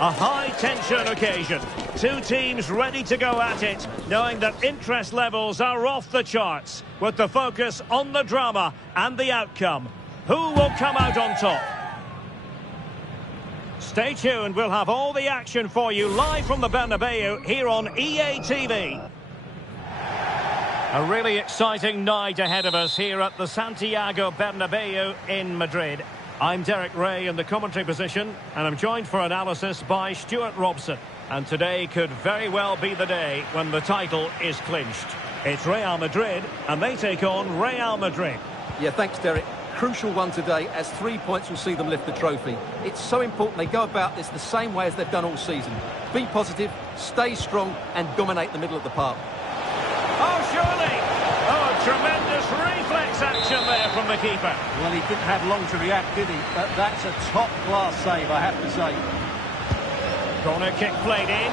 A high-tension occasion. Two teams ready to go at it, knowing that interest levels are off the charts, with the focus on the drama and the outcome. Who will come out on top? Stay tuned, we'll have all the action for you live from the Bernabeu here on EA TV. A really exciting night ahead of us here at the Santiago Bernabeu in Madrid. I'm Derek Ray in the commentary position, and I'm joined for analysis by Stuart Robson. And today could very well be the day when the title is clinched. It's Real Madrid, and they take on Real Madrid. Yeah, thanks, Derek. Crucial one today, as 3 points will see them lift the trophy. It's so important they go about this the same way as they've done all season. Be positive, stay strong, and dominate the middle of the park. Oh, surely! Oh, tremendous reflex action there from the keeper. Well, he didn't have long to react, did he? But that's a top-class save, I have to say. Corner kick played in.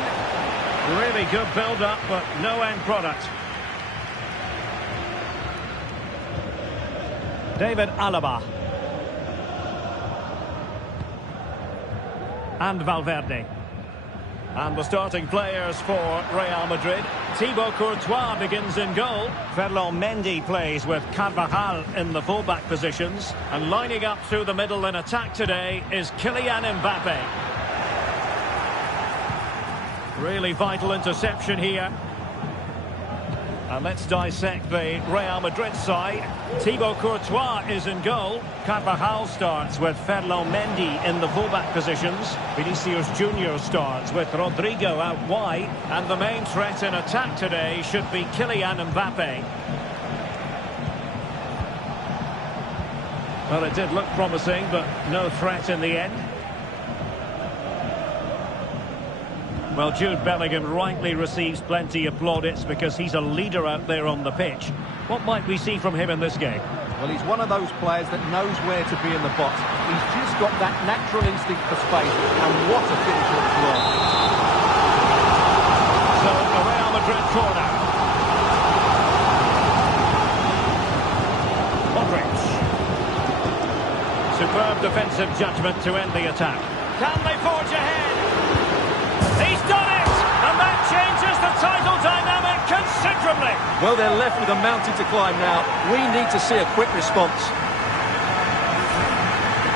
Really good build-up, but no end product. David Alaba. And Valverde. And the starting players for Real Madrid. Thibaut Courtois begins in goal. Ferland Mendy plays with Carvajal in the fullback positions. And lining up through the middle in attack today is Kylian Mbappe. Really vital interception here. And let's dissect the Real Madrid side. Thibaut Courtois is in goal. Carvajal starts with Ferland Mendy in the fullback positions. Vinicius Junior starts with Rodrigo out wide. And the main threat in attack today should be Kylian Mbappe. Well, it did look promising, but no threat in the end. Well, Jude Bellingham rightly receives plenty of plaudits because he's a leader out there on the pitch. What might we see from him in this game? Well, he's one of those players that knows where to be in the box. He's just got that natural instinct for space, and what a finisher as well. So, the Real Madrid corner. Modric. Superb defensive judgment to end the attack. Can they forge ahead? He's done it! And that changes the title dynamic considerably. Well, they're left with a mountain to climb now. We need to see a quick response.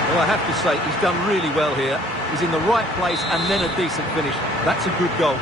Well, I have to say, he's done really well here. He's in the right place and then a decent finish. That's a good goal.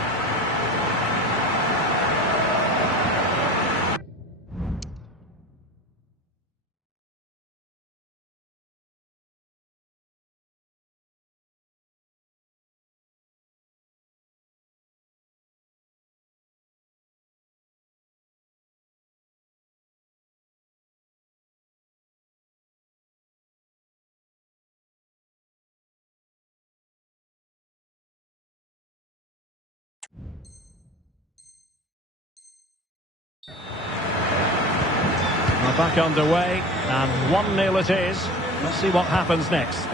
We're back underway, and 1-0 it is. Let's see what happens next.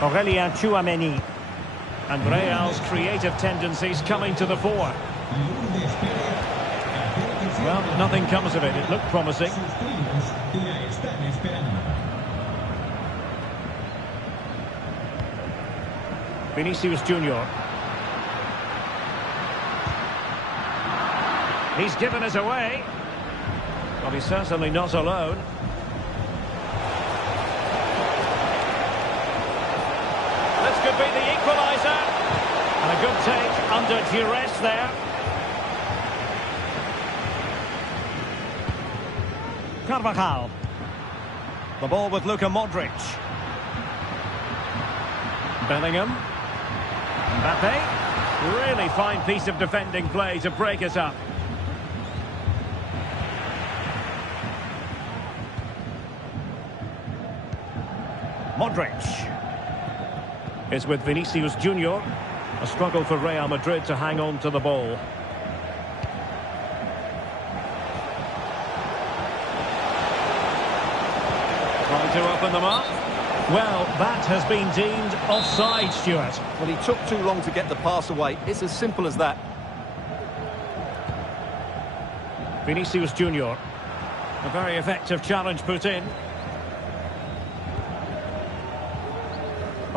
Aurélien Tchouaméni. And Real's creative tendencies coming to the fore. Well, nothing comes of it. It looked promising. Vinicius Junior. He's given us away. Well, he's certainly not alone. This could be the equaliser. And a good take under duress there. Carvajal. The ball with Luka Modric. Bellingham. Mbappe. Really fine piece of defending play to break it up. Modric is with Vinicius Junior. A struggle for Real Madrid to hang on to the ball. Trying to open them up. Well, that has been deemed offside, Stuart. Well, he took too long to get the pass away. It's as simple as that. Vinicius Junior. A very effective challenge put in.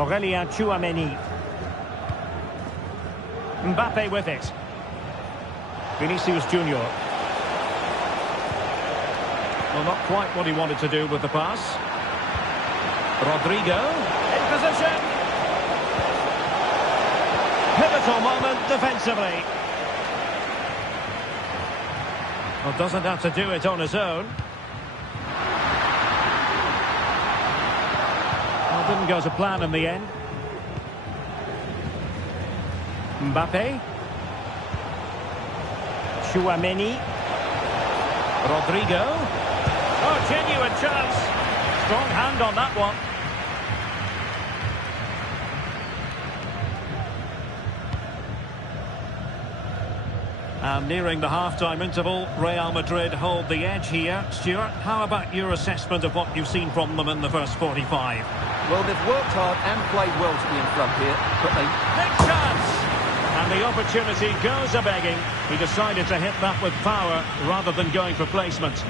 Aurelien Tchouameni. Mbappe with it. Vinicius Junior. Well, not quite what he wanted to do with the pass. Rodrigo in position. Pivotal moment defensively. Well, doesn't have to do it on his own. Well, didn't go to plan in the end. Mbappe. Tchouameni. Rodrigo. Oh, genuine chance. Strong hand on that one. And nearing the half-time interval, Real Madrid hold the edge here. Stuart, how about your assessment of what you've seen from them in the first 45? Well, they've worked hard and played well to be in front here, but they... Big chance! And the opportunity goes a-begging. He decided to hit that with power rather than going for placement.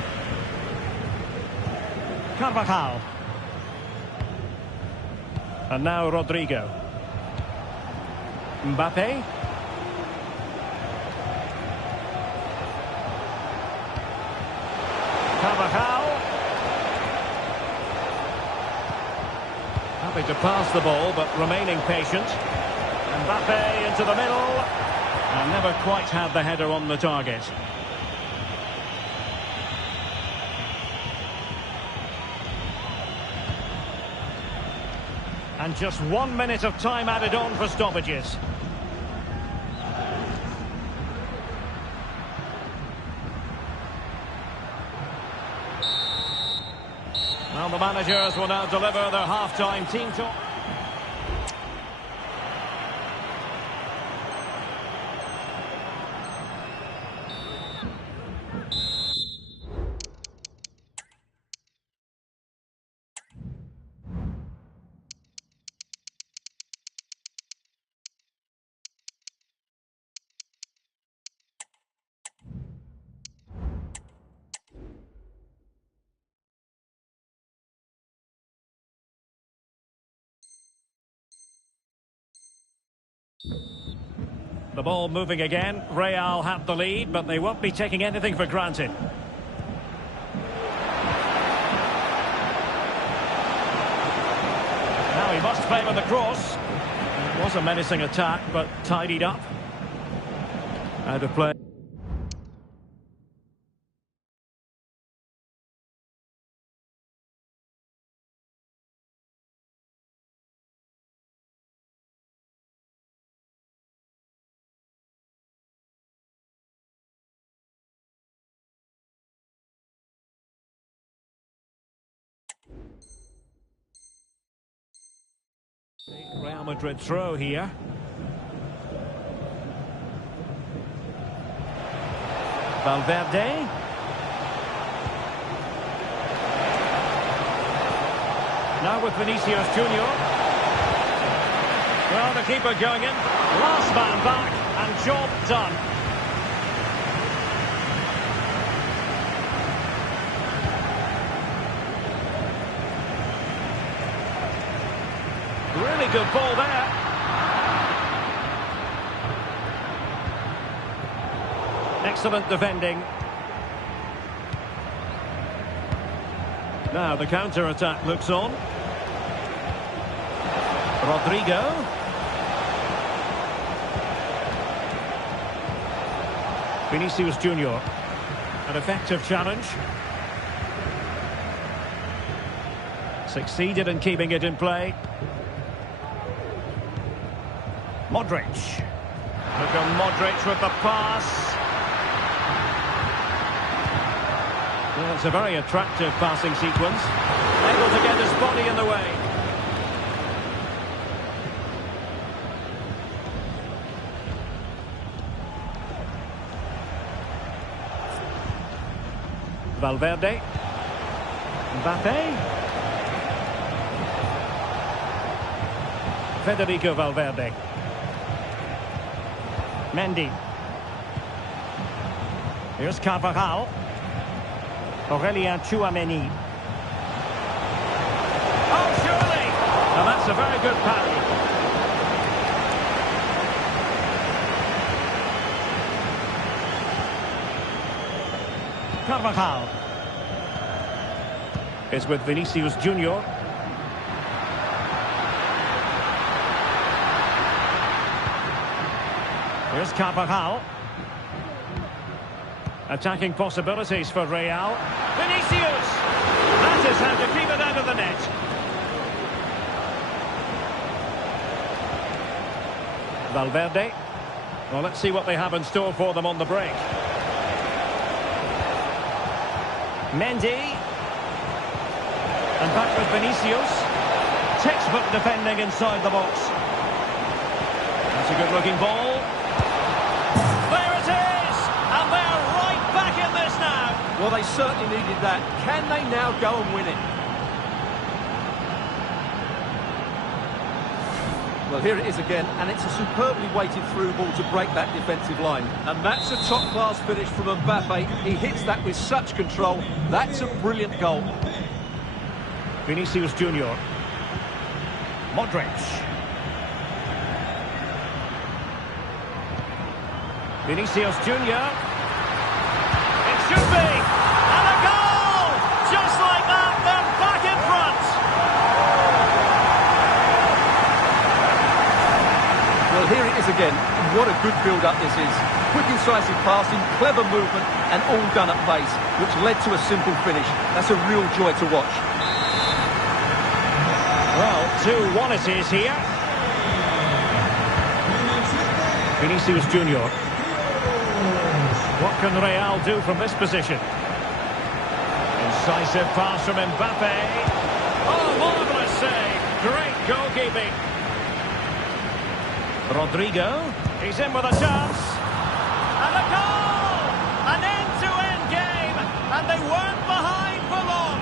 Carvajal. And now Rodrigo. Mbappe. Carvajal. Happy to pass the ball, but remaining patient. Mbappe into the middle. And never quite had the header on the target. And just 1 minute of time added on for stoppages. Well, the managers will now deliver their half-time team talk. The ball moving again. Real have the lead, but they won't be taking anything for granted. Now he must play with the cross. It was a menacing attack, but tidied up. Out of play. Real Madrid throw here. Valverde. Now with Vinicius Junior. Well, the keeper going in. Last man back and job done. Really good ball there. Excellent defending. Now the counter-attack looks on. Rodrigo. Vinicius Junior. An effective challenge. Succeeded in keeping it in play. Modric. Look at Modric with the pass. Well, it's a very attractive passing sequence. Able to get his body in the way. Valverde. Mbappe. Federico Valverde. Mendy. Here's Carvajal. Aurelien Tchouameni. Oh, surely! And that's That's a very good parry. Carvajal is with Vinicius Junior. Here's Carvajal. Attacking possibilities for Real. Vinicius! That is how to keep it out of the net. Valverde. Well, let's see what they have in store for them on the break. Mendy. And back with Vinicius. Textbook defending inside the box. That's a good-looking ball. There it is! And they're right back in this now. Well, they certainly needed that. Can they now go and win it? Well, here it is again, and it's a superbly weighted through ball to break that defensive line. And that's a top-class finish from Mbappe. He hits that with such control. That's a brilliant goal. Vinicius Junior. Modric. Vinicius Junior. It should be. And a goal! Just like that, they're back in front. Well, here it is again. What a good build-up this is. Quick, incisive passing, clever movement, and all done at pace, which led to a simple finish. That's a real joy to watch. Well, 2-1 it is here. Vinicius Junior. What can Real do from this position? Incisive pass from Mbappe. Oh, marvellous save. Great goalkeeping. Rodrigo. He's in with a chance. And a goal! An end-to-end game. And they weren't behind for long.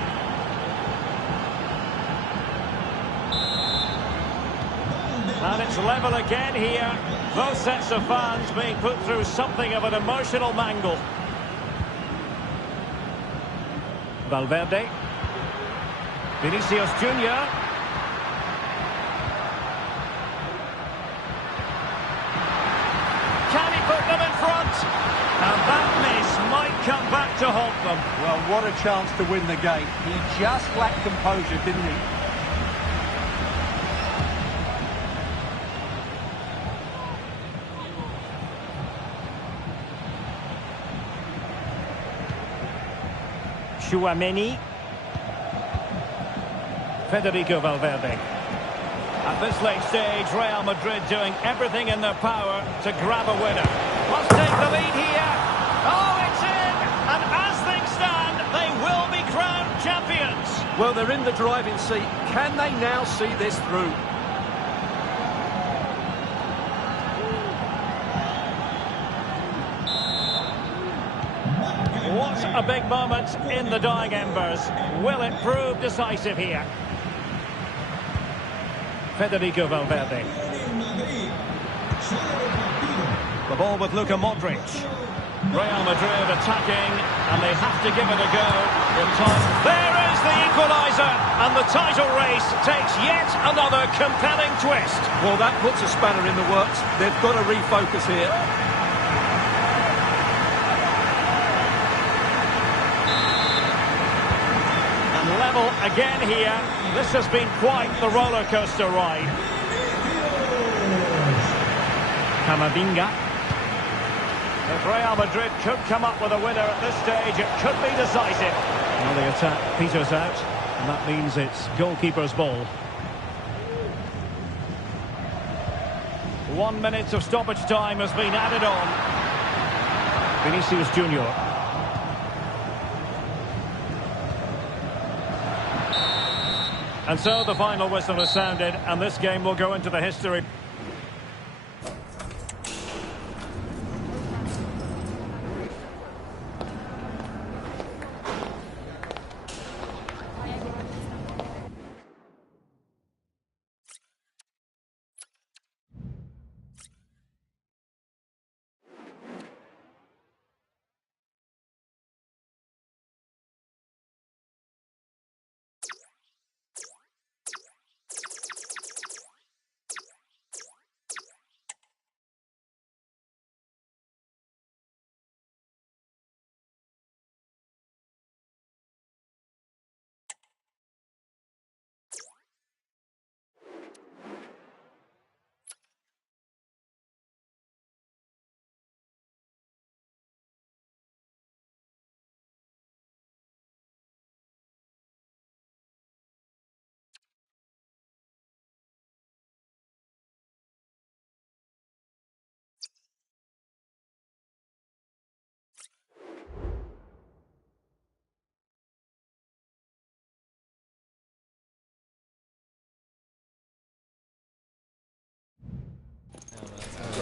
And it's level again here. Both sets of fans being put through something of an emotional mangle. Valverde. Vinicius Junior. Can he put them in front? And that miss might come back to haunt them. Well, what a chance to win the game. He just lacked composure, didn't he? Tchouaméni. Federico Valverde. At this late stage, Real Madrid doing everything in their power to grab a winner. Must take the lead here. Oh, it's in! And as things stand, they will be crowned champions. Well, they're in the driving seat. Can they now see this through? What a big moment in the dying embers. Will it prove decisive here? Federico Valverde. The ball with Luka Modric. Real Madrid attacking, and they have to give it a go. In time. There is the equaliser, and the title race takes yet another compelling twist. Well, that puts a spanner in the works. They've got to refocus here. Level again here. This has been quite the roller coaster ride. Camavinga. If Real Madrid could come up with a winner at this stage, it could be decisive. Well, the attack peters out, and that means it's goalkeeper's ball. 1 minute of stoppage time has been added on. Vinicius Junior. And so the final whistle has sounded, and this game will go into the history.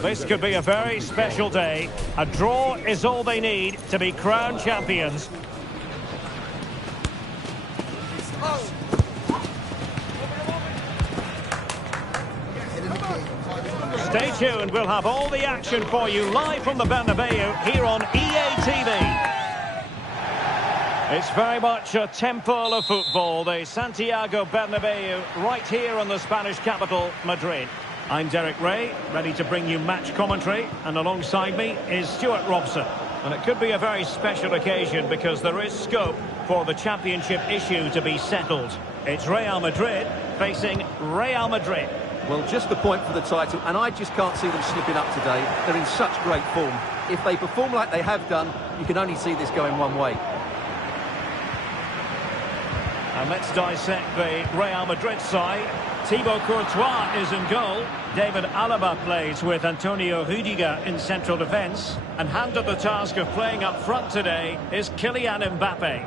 This could be a very special day. A draw is all they need to be crowned champions. Stay tuned, we'll have all the action for you live from the Bernabeu here on EA TV. It's very much a temple of football, the Santiago Bernabeu, right here in the Spanish capital, Madrid. I'm Derek Ray, ready to bring you match commentary, and alongside me is Stuart Robson. And it could be a very special occasion because there is scope for the championship issue to be settled. It's Real Madrid facing Real Madrid. Well, just the point for the title, and I just can't see them slipping up today. They're in such great form. If they perform like they have done, you can only see this going one way. And let's dissect the Real Madrid side. Thibaut Courtois is in goal. David Alaba plays with Antonio Rudiger in central defence. And handed the task of playing up front today is Kylian Mbappe.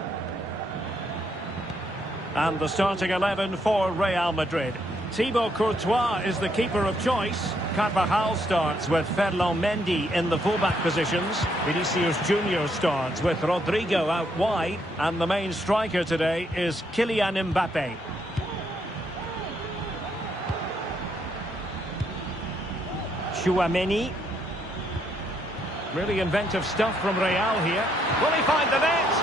And the starting 11 for Real Madrid. Thibaut Courtois is the keeper of choice. Carvajal starts with Ferland Mendy in the fullback positions. Vinicius Junior starts with Rodrigo out wide. And the main striker today is Kylian Mbappe. Tchouaméni. Really inventive stuff from Real here. Will he find the net?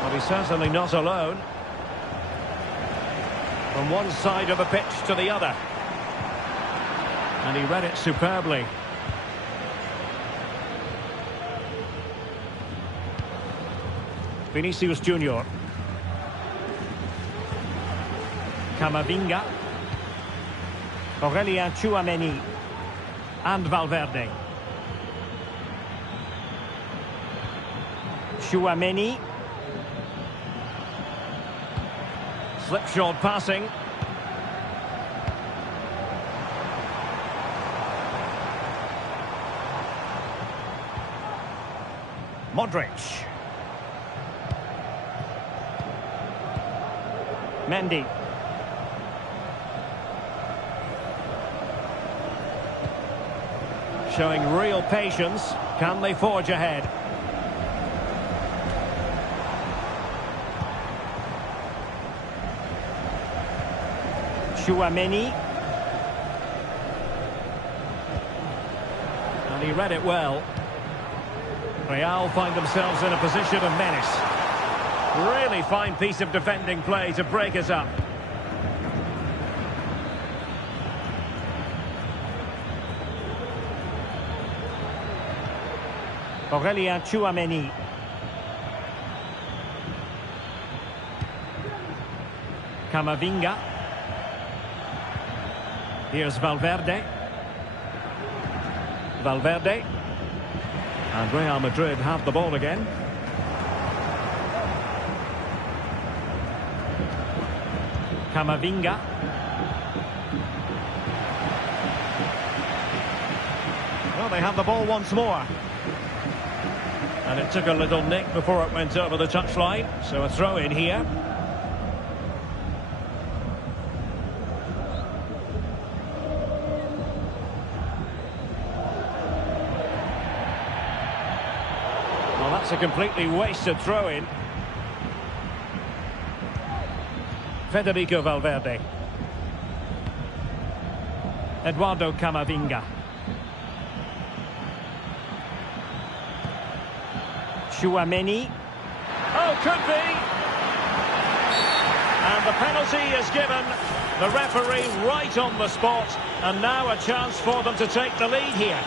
Well, he's certainly not alone. From one side of the pitch to the other. And he read it superbly. Vinicius Junior. Camavinga. Aurélien Tchouaméni. And Valverde. Tchouaméni. Slipshod passing. Modric. Mendy. Showing real patience. Can they forge ahead? Tchouaméni. And he read it well. Real find themselves in a position of menace. Really fine piece of defending play to break us up. Aurélien Tchouaméni. Camavinga. Here's Valverde. Valverde. And Real Madrid have the ball again. Camavinga. Well, they have the ball once more. And it took a little nick before it went over the touchline. So a throw in here. Well, that's a completely wasted throw-in. Federico Valverde. Eduardo Camavinga. Tchouaméni. Oh, could be! And the penalty is given. The referee right on the spot. And now a chance for them to take the lead here.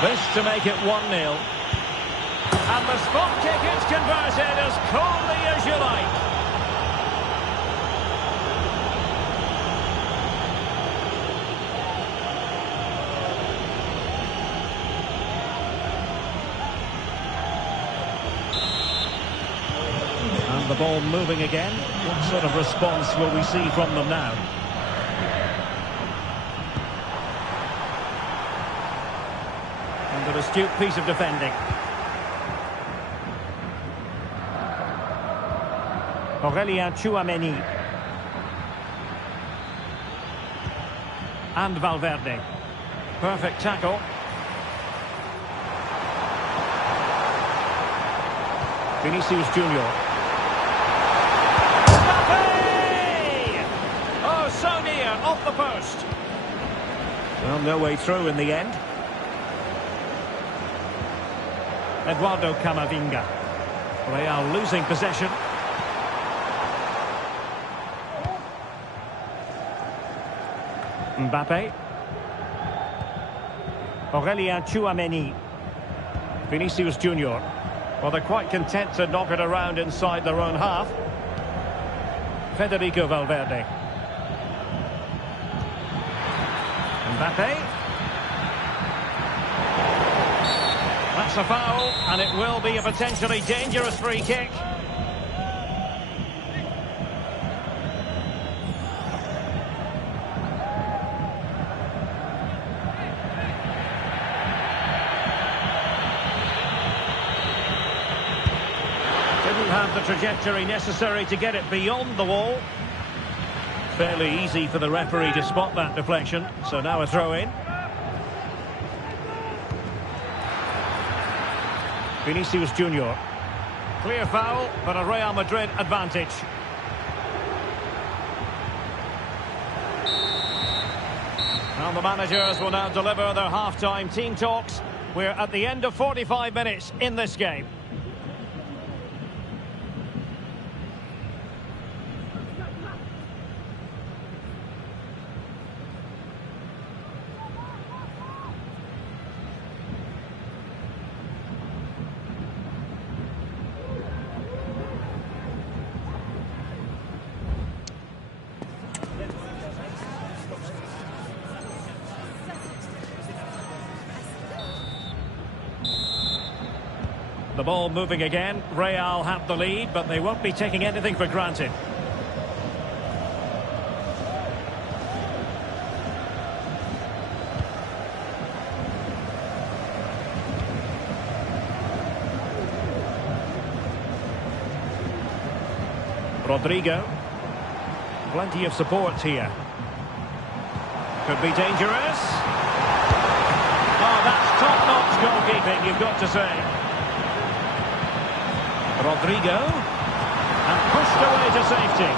This to make it 1-0. And the spot kick is converted as coolly as you like. And the ball moving again. What sort of response will we see from them now? Good astute piece of defending. Aurelien Tchouameni. And Valverde. Perfect tackle. Vinicius Junior. Mbappe! Oh, so near, off the post. Well, no way through in the end. Eduardo Camavinga. Real losing possession. Mbappe. Aurelien Tchouameni. Vinicius Junior. Well, they're quite content to knock it around inside their own half. Federico Valverde. Mbappe. That's a foul, and it will be a potentially dangerous free kick. Didn't have the trajectory necessary to get it beyond the wall. Fairly easy for the referee to spot that deflection, so now a throw-in. Vinicius Junior. Clear foul, but a Real Madrid advantage. Well, the managers will now deliver their half-time team talks. We're at the end of 45 minutes in this game. The ball moving again. Real have the lead, but they won't be taking anything for granted. Rodrigo. Plenty of support here. Could be dangerous. Oh, that's top-notch goalkeeping, you've got to say. Rodrigo, and pushed away to safety.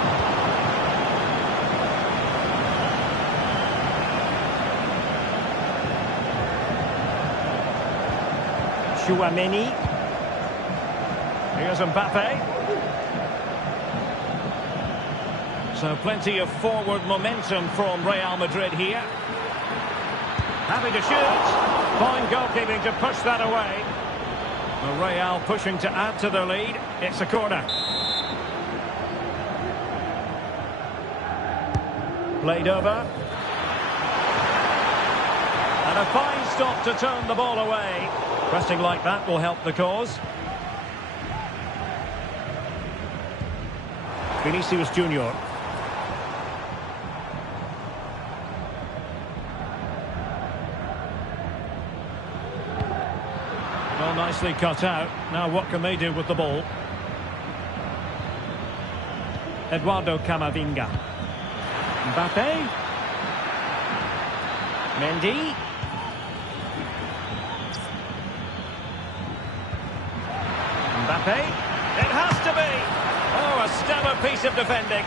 Tchouameni. Here's Mbappe. So plenty of forward momentum from Real Madrid here. Having to shoot. Fine goalkeeping to push that away. Real pushing to add to their lead. It's a corner. Played over. And a fine stop to turn the ball away. Pressing like that will help the cause. Vinicius Junior. Well, nicely cut out. Now what can they do with the ball? Eduardo Camavinga. Mbappe. Mendy. Mbappe. It has to be. Oh, a stellar piece of defending.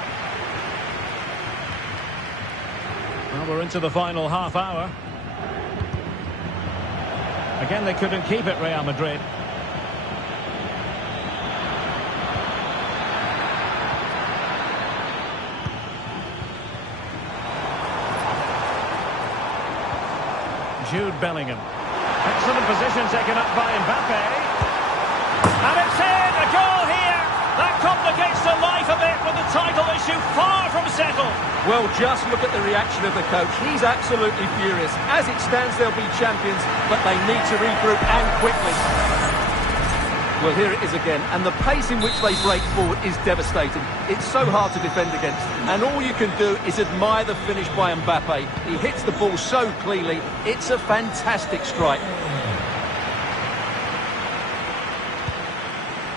Well, we're into the final half hour. Again, they couldn't keep it, Real Madrid. Jude Bellingham. Excellent position taken up by Mbappe. And it's in! A goal here! That complicates the life a bit with the title issue far from settled. Well, just look at the reaction of the coach. He's absolutely furious. As it stands, they'll be champions, but they need to regroup, and quickly. Well, here it is again, and the pace in which they break forward is devastating. It's so hard to defend against, and all you can do is admire the finish by Mbappe. He hits the ball so cleanly. It's a fantastic strike.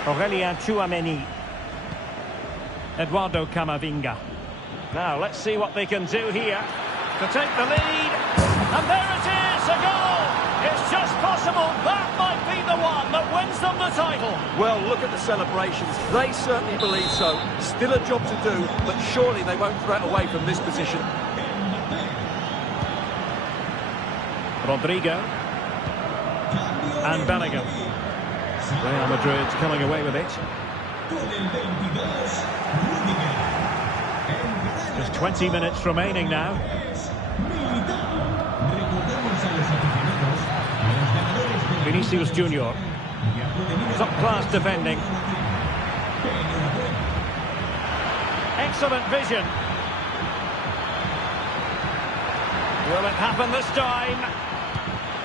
Aurelien Tchouameni. Eduardo Camavinga. Now, let's see what they can do here to take the lead. And there it is, a goal! It's just possible that might be the one that wins them the title. Well, look at the celebrations. They certainly believe so. Still a job to do, but surely they won't throw it away from this position. Rodrigo. And Bellingham. Real Madrid coming away with it. Just 20 minutes remaining now. Vinicius Junior. Top-class defending. Excellent vision. Will it happen this time?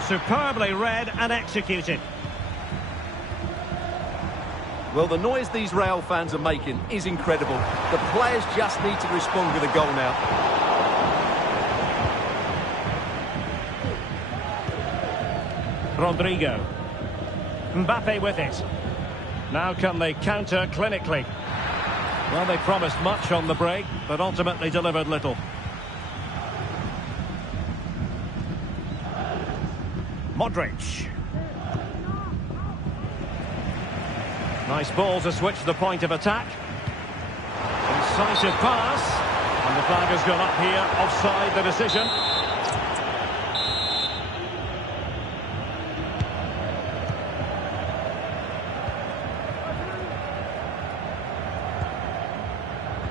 Superbly read and executed. Well, the noise these Real fans are making is incredible. The players just need to respond with a goal now. Rodrigo. Mbappe with it. Now can they counter clinically? Well, they promised much on the break, but ultimately delivered little. Modric. Nice ball to switch the point of attack. Incisive pass. And the flag has gone up here. Offside the decision.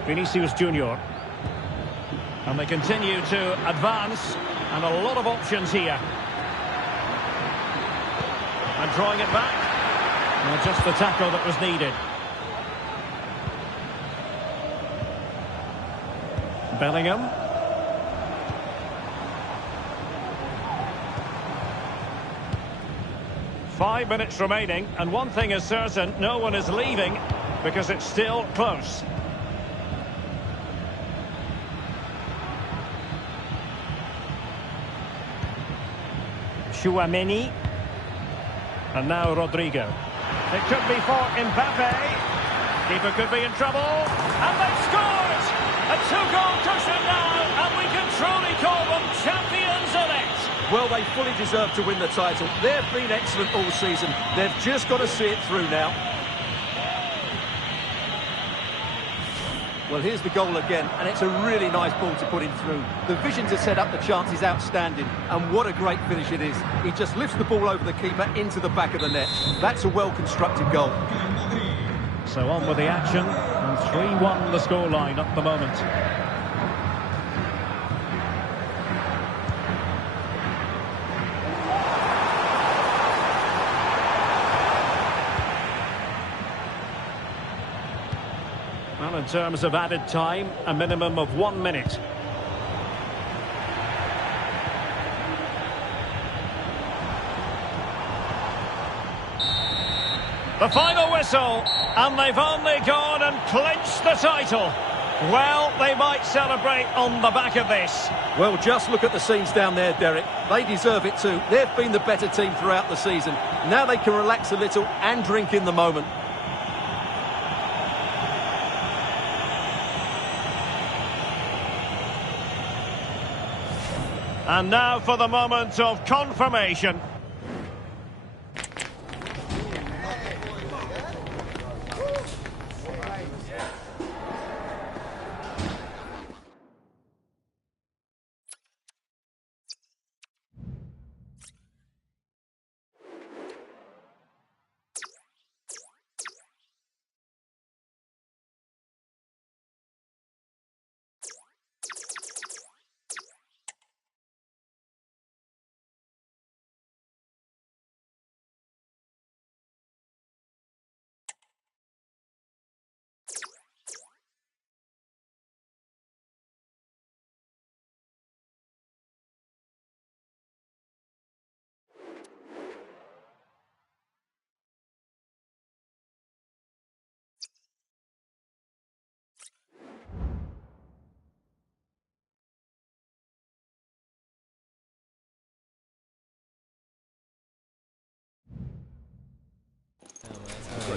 Vinicius Junior. And they continue to advance. And a lot of options here. And drawing it back. Well, just the tackle that was needed. Bellingham. Five minutes remaining, and one thing is certain, no one is leaving because it's still close. Tchouameni. And now Rodrigo. It could be for Mbappe. Keeper could be in trouble. And they've scored! A two-goal cushion now, and we can truly call them champions elect. Well, they fully deserve to win the title. They've been excellent all season. They've just got to see it through now. Well, here's the goal again, and it's a really nice ball to put him through. The vision to set up the chance is outstanding, and what a great finish it is. He just lifts the ball over the keeper into the back of the net. That's a well-constructed goal. So on with the action, and 3-1 the scoreline at the moment. Well, in terms of added time, a minimum of 1 minute. The final whistle, and they've only gone and clinched the title. Well, they might celebrate on the back of this. Well, just look at the scenes down there, Derek. They deserve it too. They've been the better team throughout the season. Now they can relax a little and drink in the moment. And now for the moment of confirmation.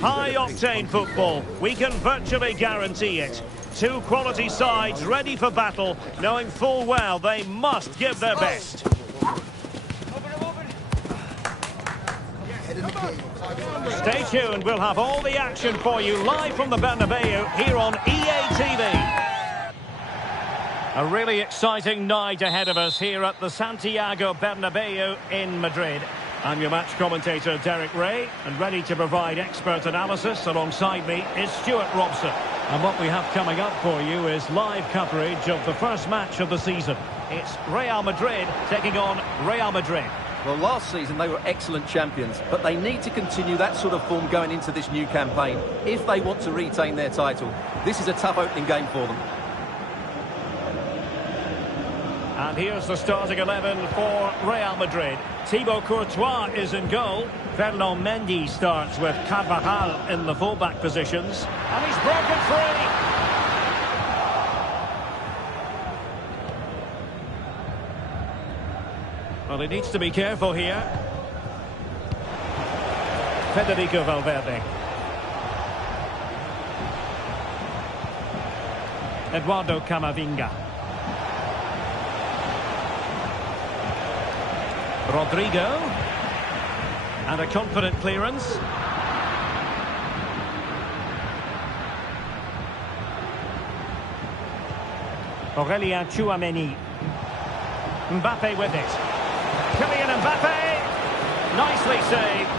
High-octane football, we can virtually guarantee it. Two quality sides ready for battle, knowing full well they must give their best. Stay tuned, we'll have all the action for you live from the Bernabeu here on EA TV. A really exciting night ahead of us here at the Santiago Bernabeu in Madrid. I'm your match commentator, Derek Ray, and ready to provide expert analysis alongside me is Stuart Robson. And what we have coming up for you is live coverage of the first match of the season. It's Real Madrid taking on Real Madrid. Well, last season they were excellent champions, but they need to continue that sort of form going into this new campaign if they want to retain their title. This is a tough opening game for them. And here's the starting 11 for Real Madrid. Thibaut Courtois is in goal. Ferland Mendy starts with Carvajal in the fullback positions. And he's broken free. Well, he needs to be careful here. Federico Valverde. Eduardo Camavinga. Rodrigo. And a confident clearance. Aurélien Tchouameni. Mbappe with it. Kylian Mbappe. Nicely saved.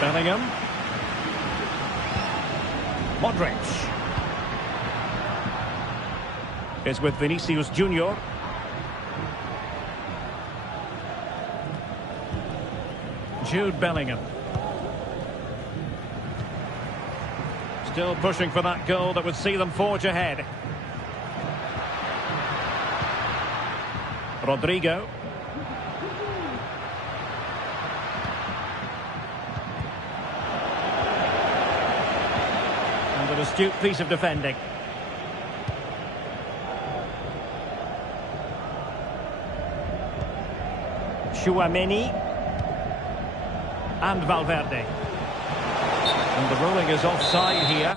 Bellingham. Modric. Is with Vinicius Junior. Jude Bellingham. Still pushing for that goal that would see them forge ahead. Rodrigo. And an astute piece of defending. Tchouameni. And Valverde. And the ruling is offside here.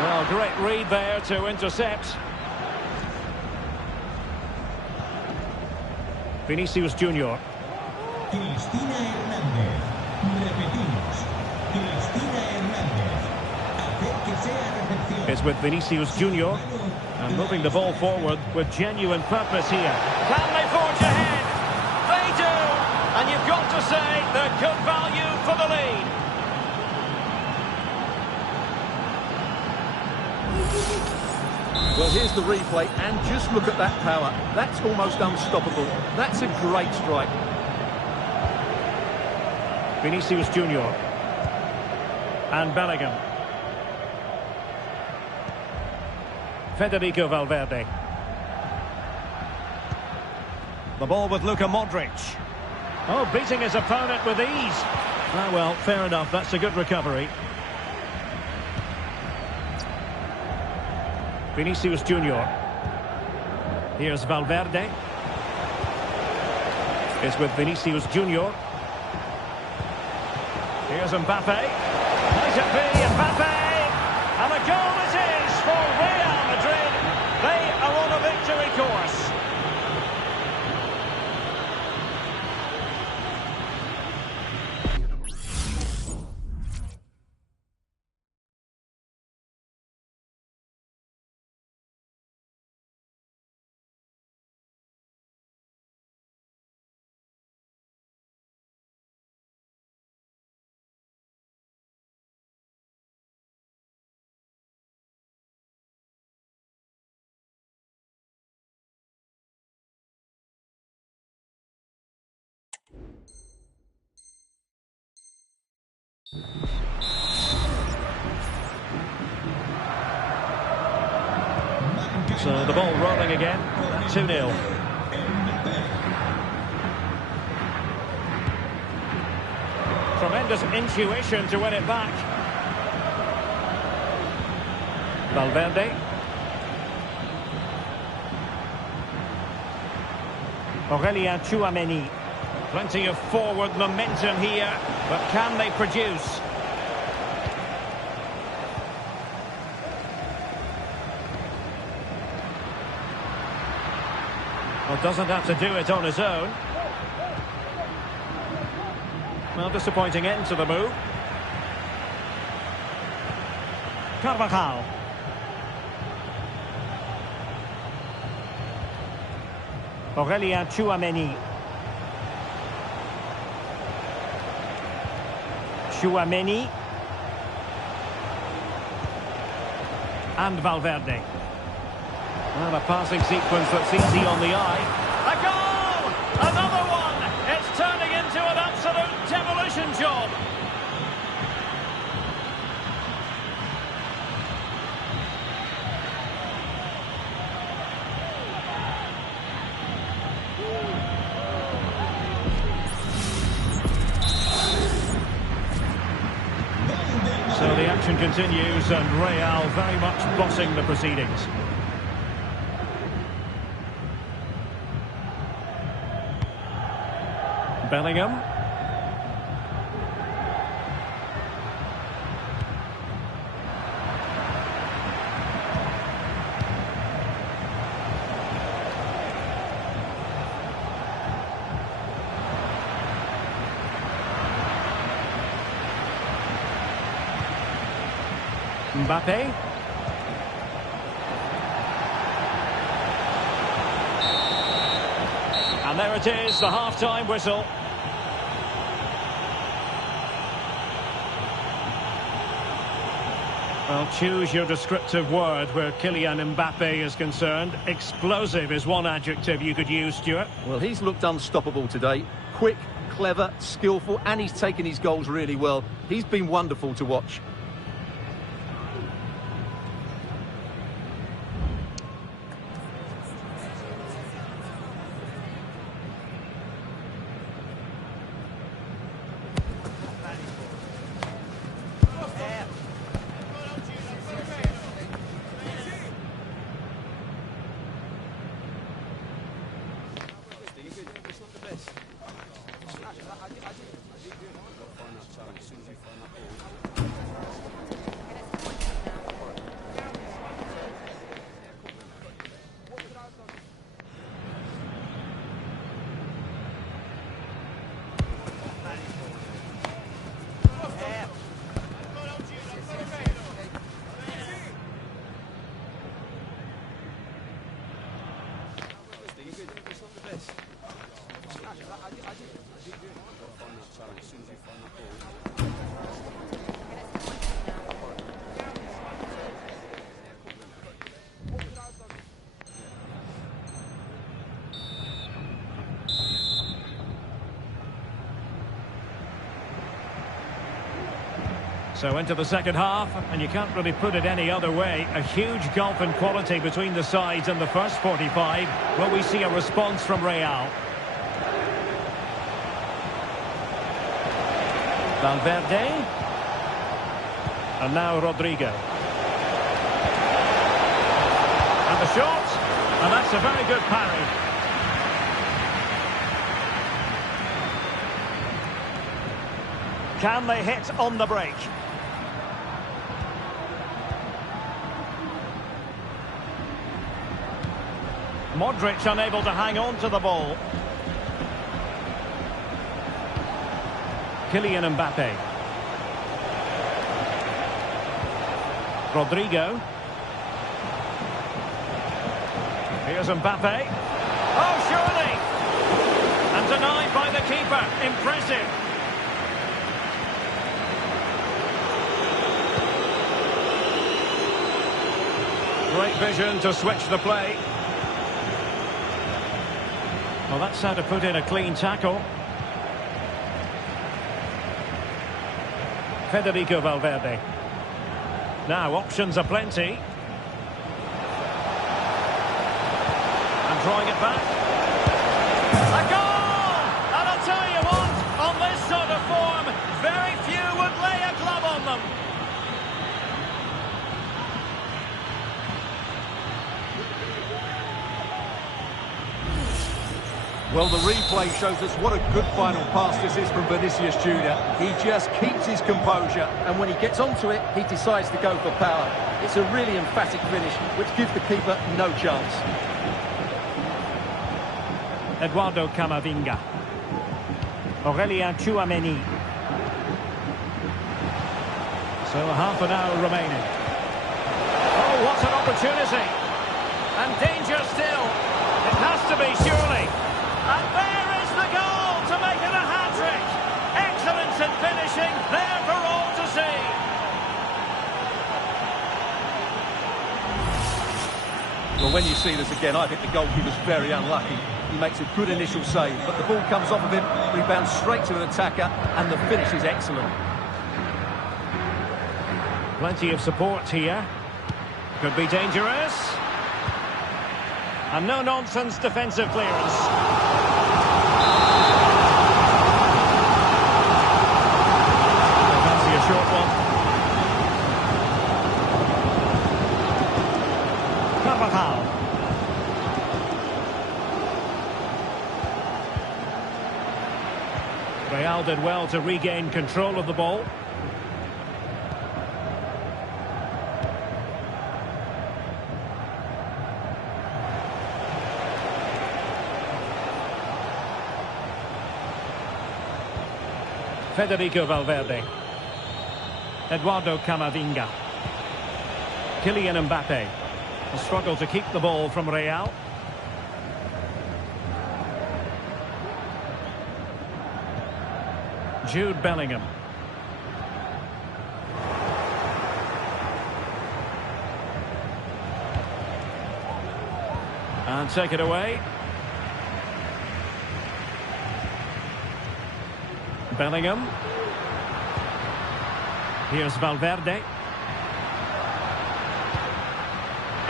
Well, great read there to intercept. Vinicius Junior. Cristina Hernández. Repetimos. Cristina Hernández. Acérquese a recepción. Is with Vinicius Junior. And moving the ball forward with genuine purpose here. Can they forge ahead? They do! And you've got to say they're good value for the lead. Well, here's the replay, and just look at that power. That's almost unstoppable. That's a great strike. Vinicius Junior. And Bellingham. Federico Valverde. The ball with Luka Modric. Oh, beating his opponent with ease. Ah, well, fair enough. That's a good recovery. Vinicius Junior. Here's Valverde. Is with Vinicius Junior. Here's Mbappe. Might it be Mbappe? And a goal it is for Real Madrid. They are on a victory course. So the ball rolling again, 2-0. Tremendous intuition to win it back. Valverde. Aurelien Tchouameni. Plenty of forward momentum here, but can they produce? Well, doesn't have to do it on his own. Well, disappointing end to the move. Carvajal. Aurelien Tchouameni. Tchouameni. And Valverde. Well, a passing sequence that's easy on the eye. A goal! Another one! It's turning into an absolute demolition job. So the action continues and Real very much bossing the proceedings. Bellingham. Mbappe. And there it is, the half-time whistle. Well, choose your descriptive word where Kylian Mbappe is concerned. Explosive is one adjective you could use, Stuart. Well, he's looked unstoppable today. Quick, clever, skillful, and he's taken his goals really well. He's been wonderful to watch. So into the second half, and you can't really put it any other way. A huge gulf in quality between the sides in the first 45. Will we see a response from Real? Valverde. And now Rodrigo. And the shot. And that's a very good parry. Can they hit on the break? Modric unable to hang on to the ball. Kylian Mbappe. Rodrigo. Here's Mbappe. Oh, surely! And denied by the keeper. Impressive. Great vision to switch the play. Well, that's how to put in a clean tackle. Federico Valverde. Now, options are plenty. Throwing it back. A goal! And I'll tell you what, on this sort of form, very few would lay a glove on them. Well, the replay shows us what a good final pass this is from Vinicius Junior. He just keeps his composure. And when he gets onto it, he decides to go for power. It's a really emphatic finish, which gives the keeper no chance. Eduardo Camavinga. Aurelien Tchouameni. So half an hour remaining. Oh, what an opportunity. And danger still. It has to be, surely. And there is the goal to make it a hat-trick. Excellence in finishing, there for all to see. Well, when you see this again, I think the goalkeeper's very unlucky. He makes a good initial save, but the ball comes off of him, rebounds straight to an attacker, and the finish is excellent. Plenty of support here. Could be dangerous. And no-nonsense defensive clearance. Fancy a short one. Carvajal. Real did well to regain control of the ball. Federico Valverde. Eduardo Camavinga. Kylian Mbappe. A struggle to keep the ball from Real. Jude Bellingham. And take it away. Bellingham. Here's Valverde.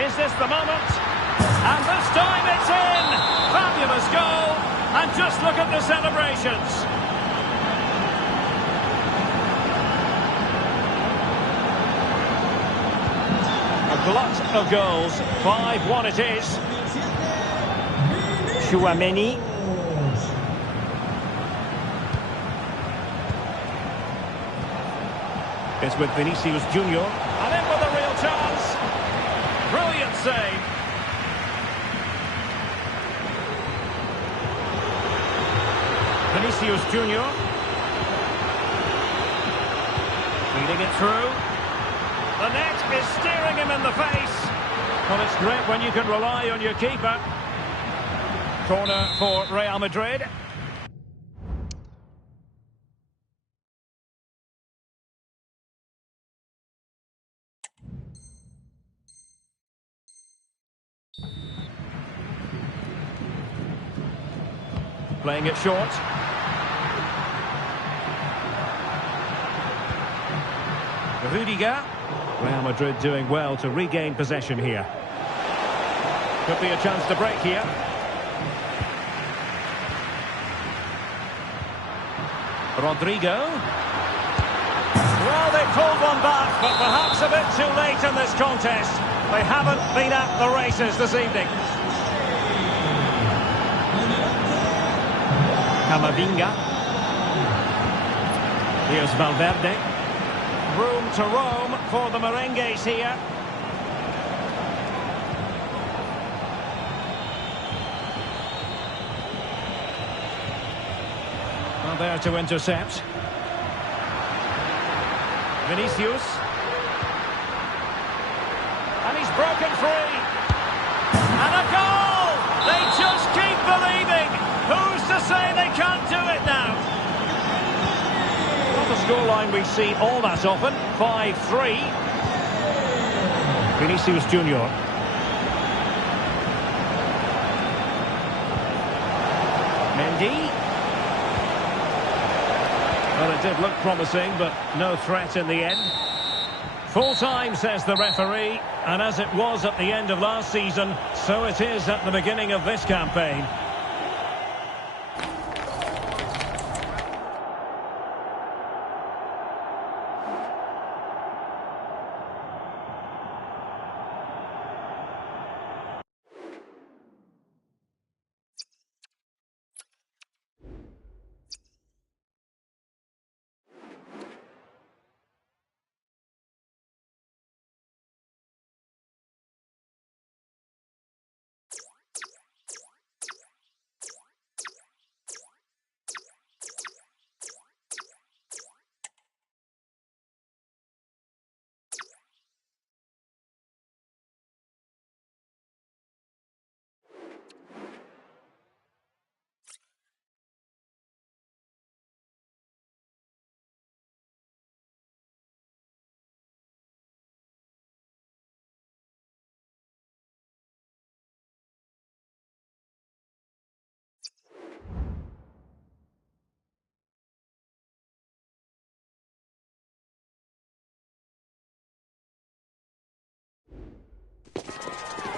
Is this the moment? And this time it's in! Fabulous goal! And just look at the celebrations. A glut of goals. 5-1 it is. Tchouameni. It's with Vinicius Junior. And in with a real chance. Brilliant save. Vinicius Junior. Feeding it through. The net is staring him in the face. Well, it's great when you can rely on your keeper. Corner for Real Madrid. Playing it short. Rudiger. Real Madrid doing well to regain possession here. Could be a chance to break here. Rodrigo. Well, they pulled one back, but perhaps a bit too late in this contest. They haven't been at the races this evening. Camavinga. Here's Valverde. Room to roam for the merengues here. Well, there to intercept. Vinicius. And he's broken free. And a goal! They just keep believing. Who's to say they can't do it now? Not a scoreline we see all that often. 5-3. Vinicius Junior. Mendy. Well, it did look promising, but no threat in the end. Full time, says the referee. And as it was at the end of last season, so it is at the beginning of this campaign.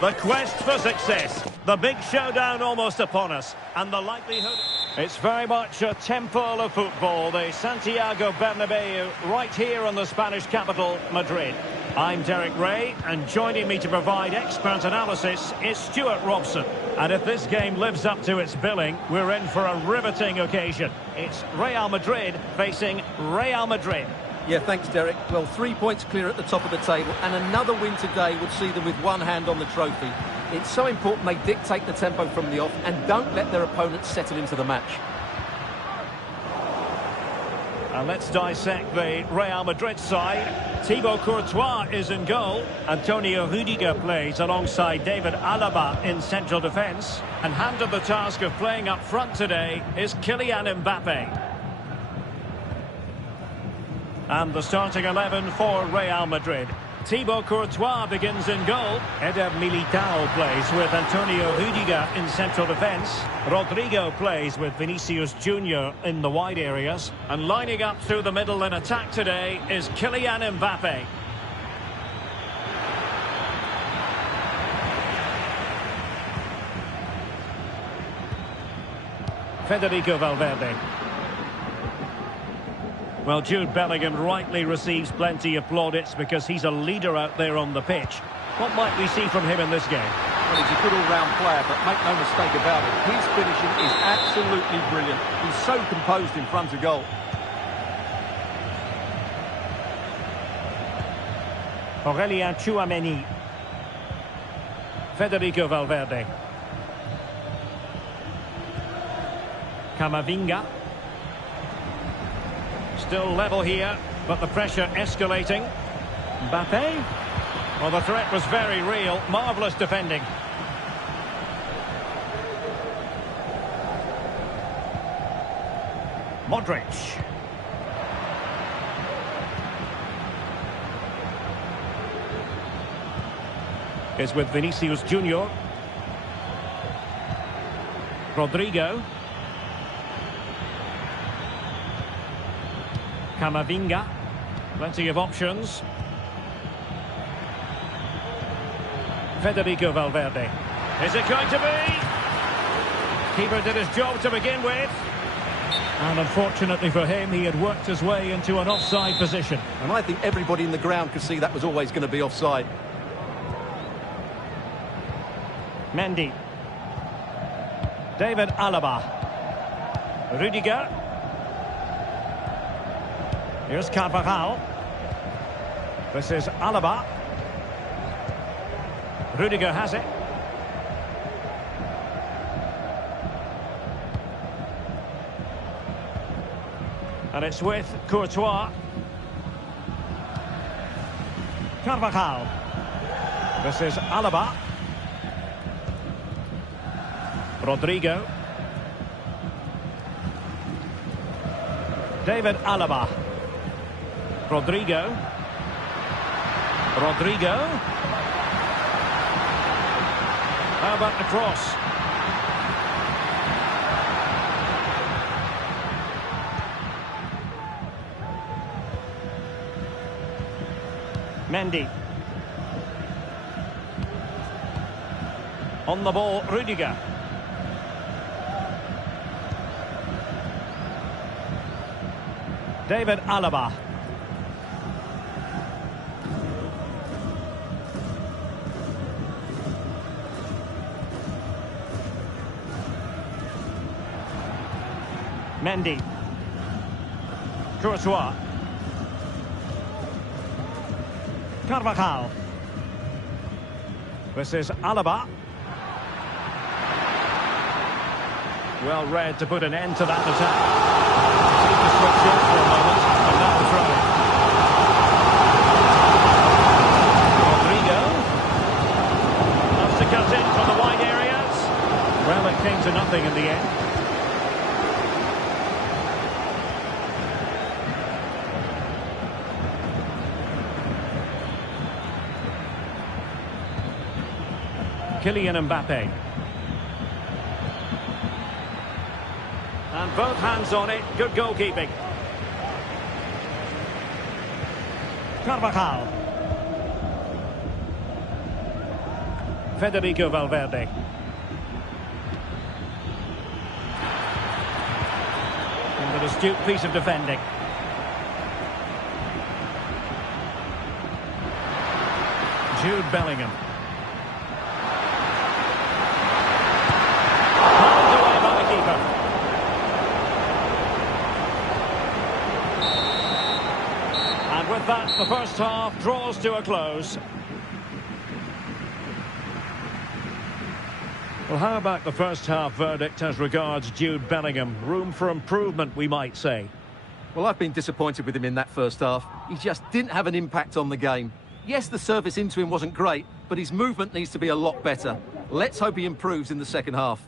The quest for success. The big showdown almost upon us. And the likelihood... It's very much a temple of football. The Santiago Bernabeu right here in the Spanish capital, Madrid. I'm Derek Ray, and joining me to provide expert analysis is Stuart Robson. And if this game lives up to its billing, we're in for a riveting occasion. It's Real Madrid facing Real Madrid. Yeah, thanks, Derek. Well, 3 points clear at the top of the table, and another win today would see them with one hand on the trophy. It's so important they dictate the tempo from the off and don't let their opponents settle into the match. And let's dissect the Real Madrid side. Thibaut Courtois is in goal. Antonio Rudiger plays alongside David Alaba in central defence. And handed the task of playing up front today is Kylian Mbappe. And the starting 11 for Real Madrid. Thibaut Courtois begins in goal. Eder Militao plays with Antonio Rudiger in central defence. Rodrigo plays with Vinicius Junior in the wide areas. And lining up through the middle in attack today is Kylian Mbappe. Federico Valverde. Well, Jude Bellingham rightly receives plenty of plaudits because he's a leader out there on the pitch. What might we see from him in this game? Well, he's a good all-round player, but make no mistake about it, his finishing is absolutely brilliant. He's so composed in front of goal. Aurelien Tchouameni. Federico Valverde. Camavinga. Still level here, but the pressure escalating. Mbappe. Well, the threat was very real. Marvellous defending. Modric. Is with Vinicius Junior. Rodrigo. Camavinga. Plenty of options. Federico Valverde. Is it going to be? Keeper did his job to begin with. And unfortunately for him, he had worked his way into an offside position. And I think everybody in the ground could see that was always going to be offside. Mendy. David Alaba. Rudiger. Here's Carvajal. This is Alaba. Rudiger has it. And it's with Courtois. Carvajal. This is Alaba. Rodrigo. David Alaba. Rodrigo. Rodrigo. How about the cross? Mendy. On the ball, Rudiger. David Alaba. Mendy. Courtois. Carvajal. This is Alaba. Well read to put an end to that attack. Seemed to switch off for a moment, and now throw it. Rodrigo. Wants to cut in from the wide areas. Well, it came to nothing in the end. Kylian Mbappe. And both hands on it. Good goalkeeping. Carvajal. Federico Valverde. And an astute piece of defending. Jude Bellingham. Pulled away by the keeper. And with that, the first half draws to a close. Well, how about the first half verdict as regards Jude Bellingham? Room for improvement, we might say. Well, I've been disappointed with him in that first half. He just didn't have an impact on the game. Yes, the service into him wasn't great, but his movement needs to be a lot better. Let's hope he improves in the second half.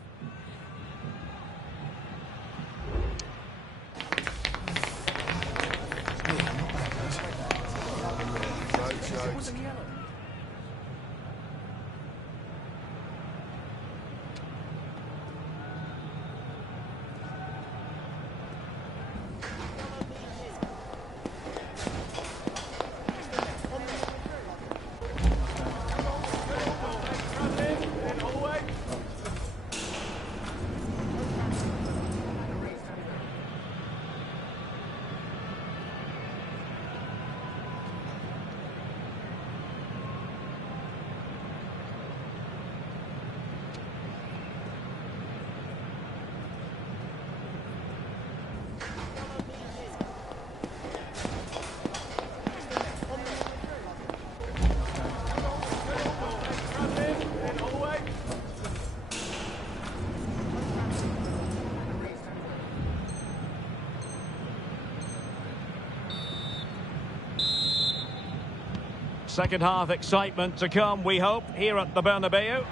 Second half excitement to come, we hope, here at the Bernabeu.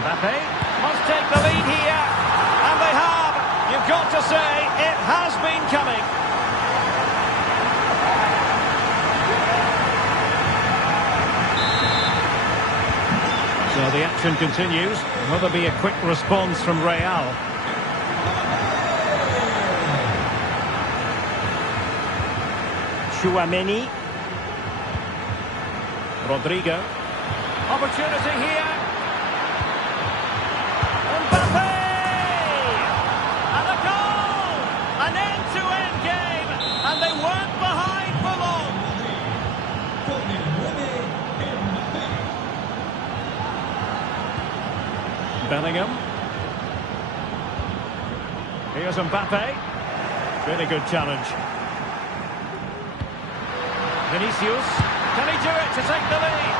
Mbappe must take the lead here, and they have. You've got to say, it has been coming. So the action continues. Will there be a quick response from Real? Chouameni. Rodrigo. Opportunity here. Mbappe! And a goal! An end-to-end game. And they weren't behind for long. Bellingham. Here's Mbappe. Really good challenge. Vinicius, can he do it to take the lead?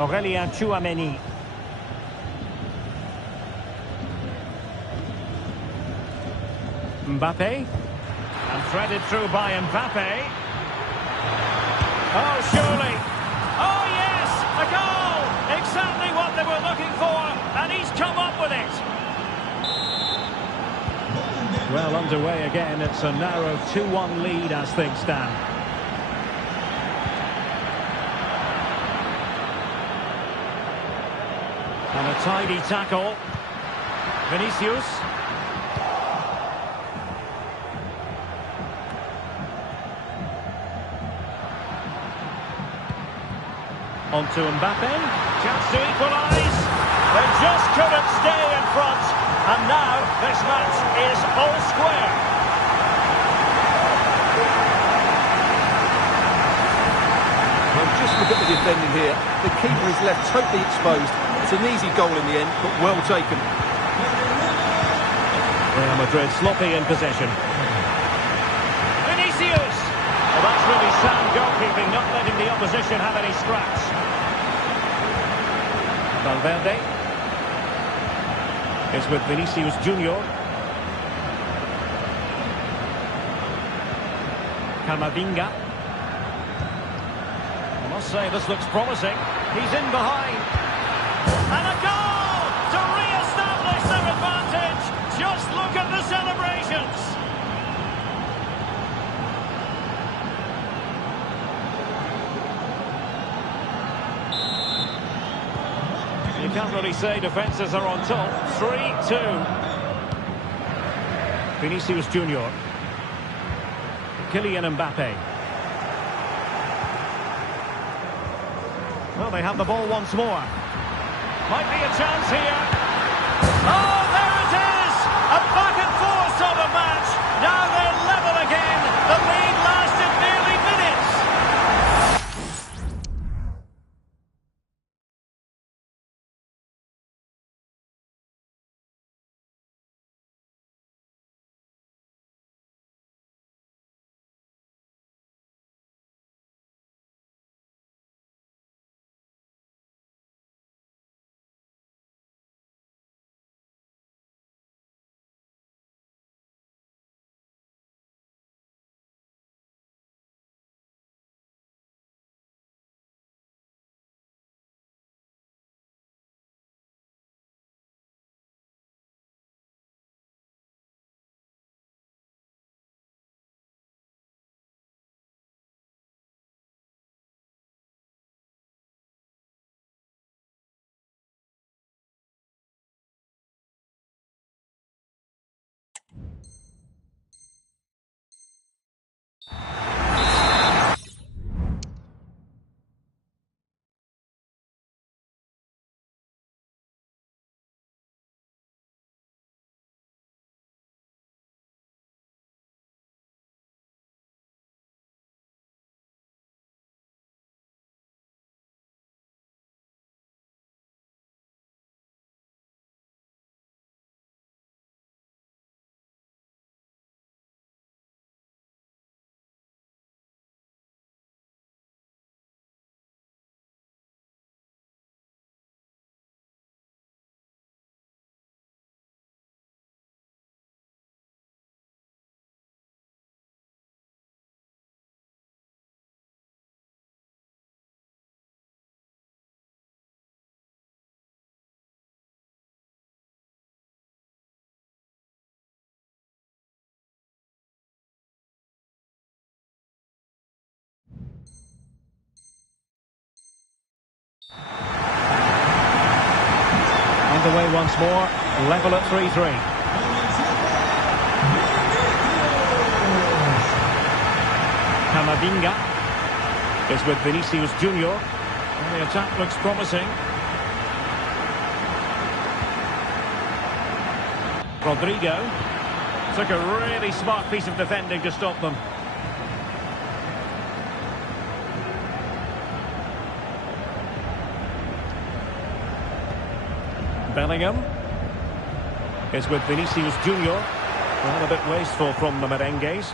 Aurelien Chouameni. Mbappe. And threaded through by Mbappe. Oh, surely. Oh, yes, a goal! Exactly what they were looking for, and he's come up with it. Well, underway again. It's a narrow 2-1 lead as things stand. And a tidy tackle. Vinicius. On to Mbappe. Chance to equalise. They just couldn't stay in front. And now this match is all square. Well, just look at the defending here. The keeper is left totally exposed. It's an easy goal in the end, but well taken. Real Madrid sloppy in possession. Vinicius! Well, that's really sound goalkeeping, not letting the opposition have any scraps. Valverde is with Vinicius Junior. Camavinga. I must say this looks promising. He's in behind. And a goal to re-establish their advantage. Just look at the celebrations. You can't really say defences are on top. 3-2. Vinicius Junior. Kylian Mbappe. Well, they have the ball once more. Might be a chance here. Oh, there it is! A back and forth of a match. Now they're level again. The lead lasted nearly minutes. Away once more, level at 3-3. Camavinga is with Vinicius Junior. And the attack looks promising. Rodrigo took a really smart piece of defending to stop them. Bellingham is with Vinicius Junior. Well, a bit wasteful from the merengues.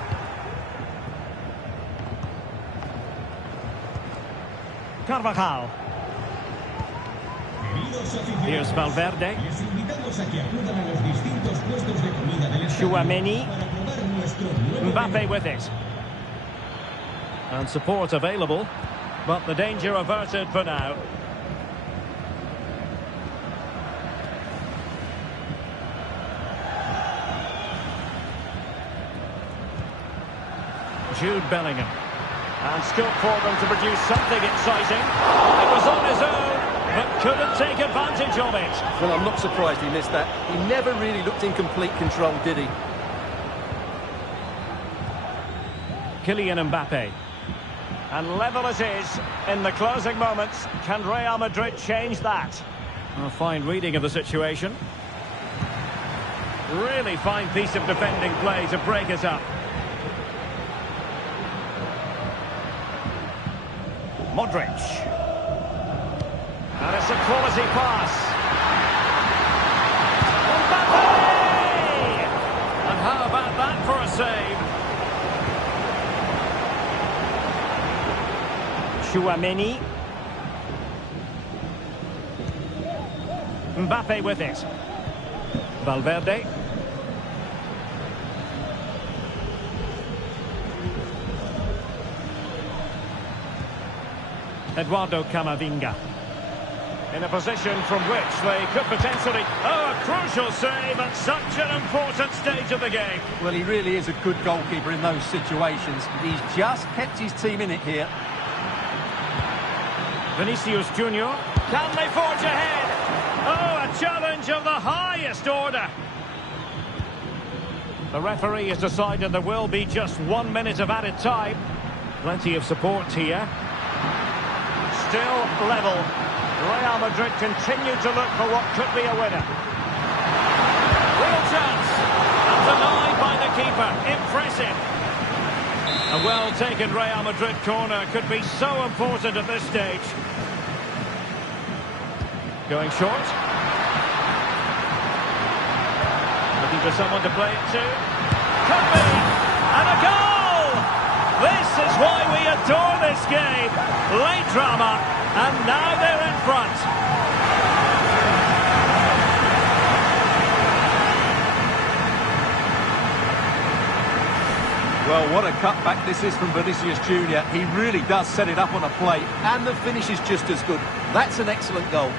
Carvajal. Here's Valverde. Tchouaméni. Mbappe with it. And support available, but the danger averted for now. Jude Bellingham. And scope for them to produce something exciting. It was on his own, but couldn't take advantage of it. Well, I'm not surprised he missed that. He never really looked in complete control, did he? Kylian Mbappe. And level it is in the closing moments. Can Real Madrid change that? A fine reading of the situation. Really fine piece of defending play to break it up. Modric. And it's a quality pass. Mbappe! And how about that for a save? Chouameni. Mbappe with it. Valverde. Eduardo Camavinga. In a position from which they could potentially... Oh, a crucial save at such an important stage of the game. Well, he really is a good goalkeeper in those situations. He's just kept his team in it here. Vinicius Junior. Can they forge ahead? Oh, a challenge of the highest order. The referee has decided there will be just 1 minute of added time. Plenty of support here. Still level. Real Madrid continue to look for what could be a winner. Real chance. And denied by the keeper. Impressive. A well-taken Real Madrid corner could be so important at this stage. Going short. Looking for someone to play it to. Could be. And a goal! This is why we adore this game. Late drama, and now they're in front. Well, what a cutback this is from Vinicius Junior. He really does set it up on a plate, and the finish is just as good. That's an excellent goal.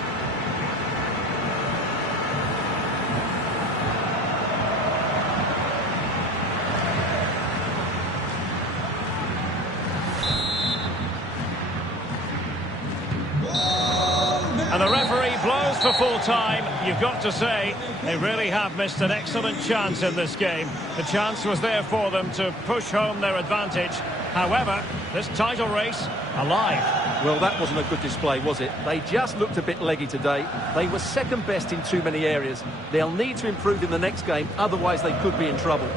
And the referee blows for full time. You've got to say, they really have missed an excellent chance in this game. The chance was there for them to push home their advantage. However, this title race, alive. Well, that wasn't a good display, was it? They just looked a bit leggy today. They were second best in too many areas. They'll need to improve in the next game, otherwise they could be in trouble.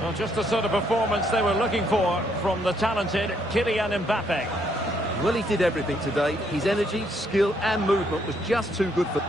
Well, just the sort of performance they were looking for from the talented Kylian Mbappe. Well, he did everything today. His energy, skill and movement was just too good for...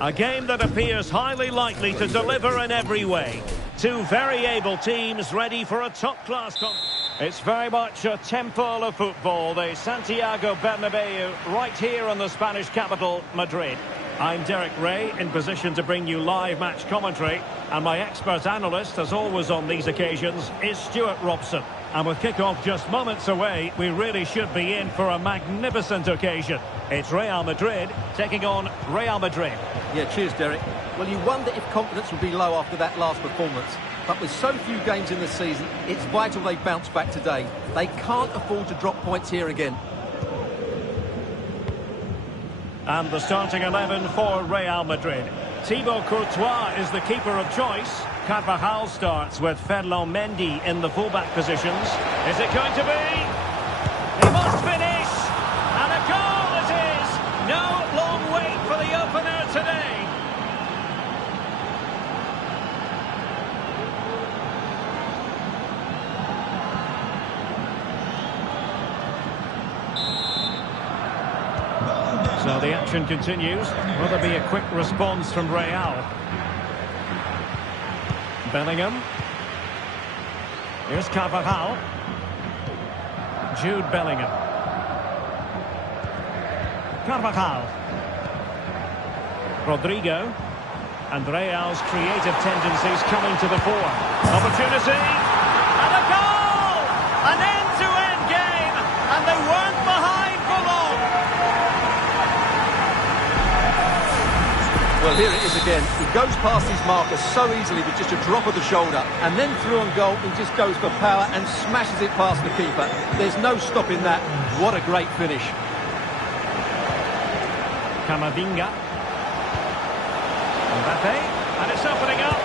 A game that appears highly likely to deliver in every way. Two very able teams ready for a top-class It's very much a temple of football, the Santiago Bernabeu, right here in the Spanish capital, Madrid. I'm Derek Ray, in position to bring you live match commentary, and my expert analyst, as always on these occasions, is Stuart Robson. And with kick-off just moments away, we really should be in for a magnificent occasion. It's Real Madrid taking on Real Madrid. Yeah, cheers, Derek. Well, you wonder if confidence would be low after that last performance. But with so few games in the season, it's vital they bounce back today. They can't afford to drop points here again. And the starting 11 for Real Madrid. Thibaut Courtois is the keeper of choice. Carvajal starts with Ferland Mendy in the fullback positions. Is it going to be? He must finish! And a goal it is! No long wait for the opener today. So the action continues. Will there be a quick response from Real? Bellingham. Here's Carvajal. Jude Bellingham. Carvajal. Rodrigo. And Real's creative tendencies coming to the fore. Opportunity. And a goal! An end-to-end game. And they weren't behind for long. Well, here it is again. He goes past his marker so easily with just a drop of the shoulder. And then through on goal, he just goes for power and smashes it past the keeper. There's no stopping that. What a great finish. Camavinga. Mbappe. And it's opening up.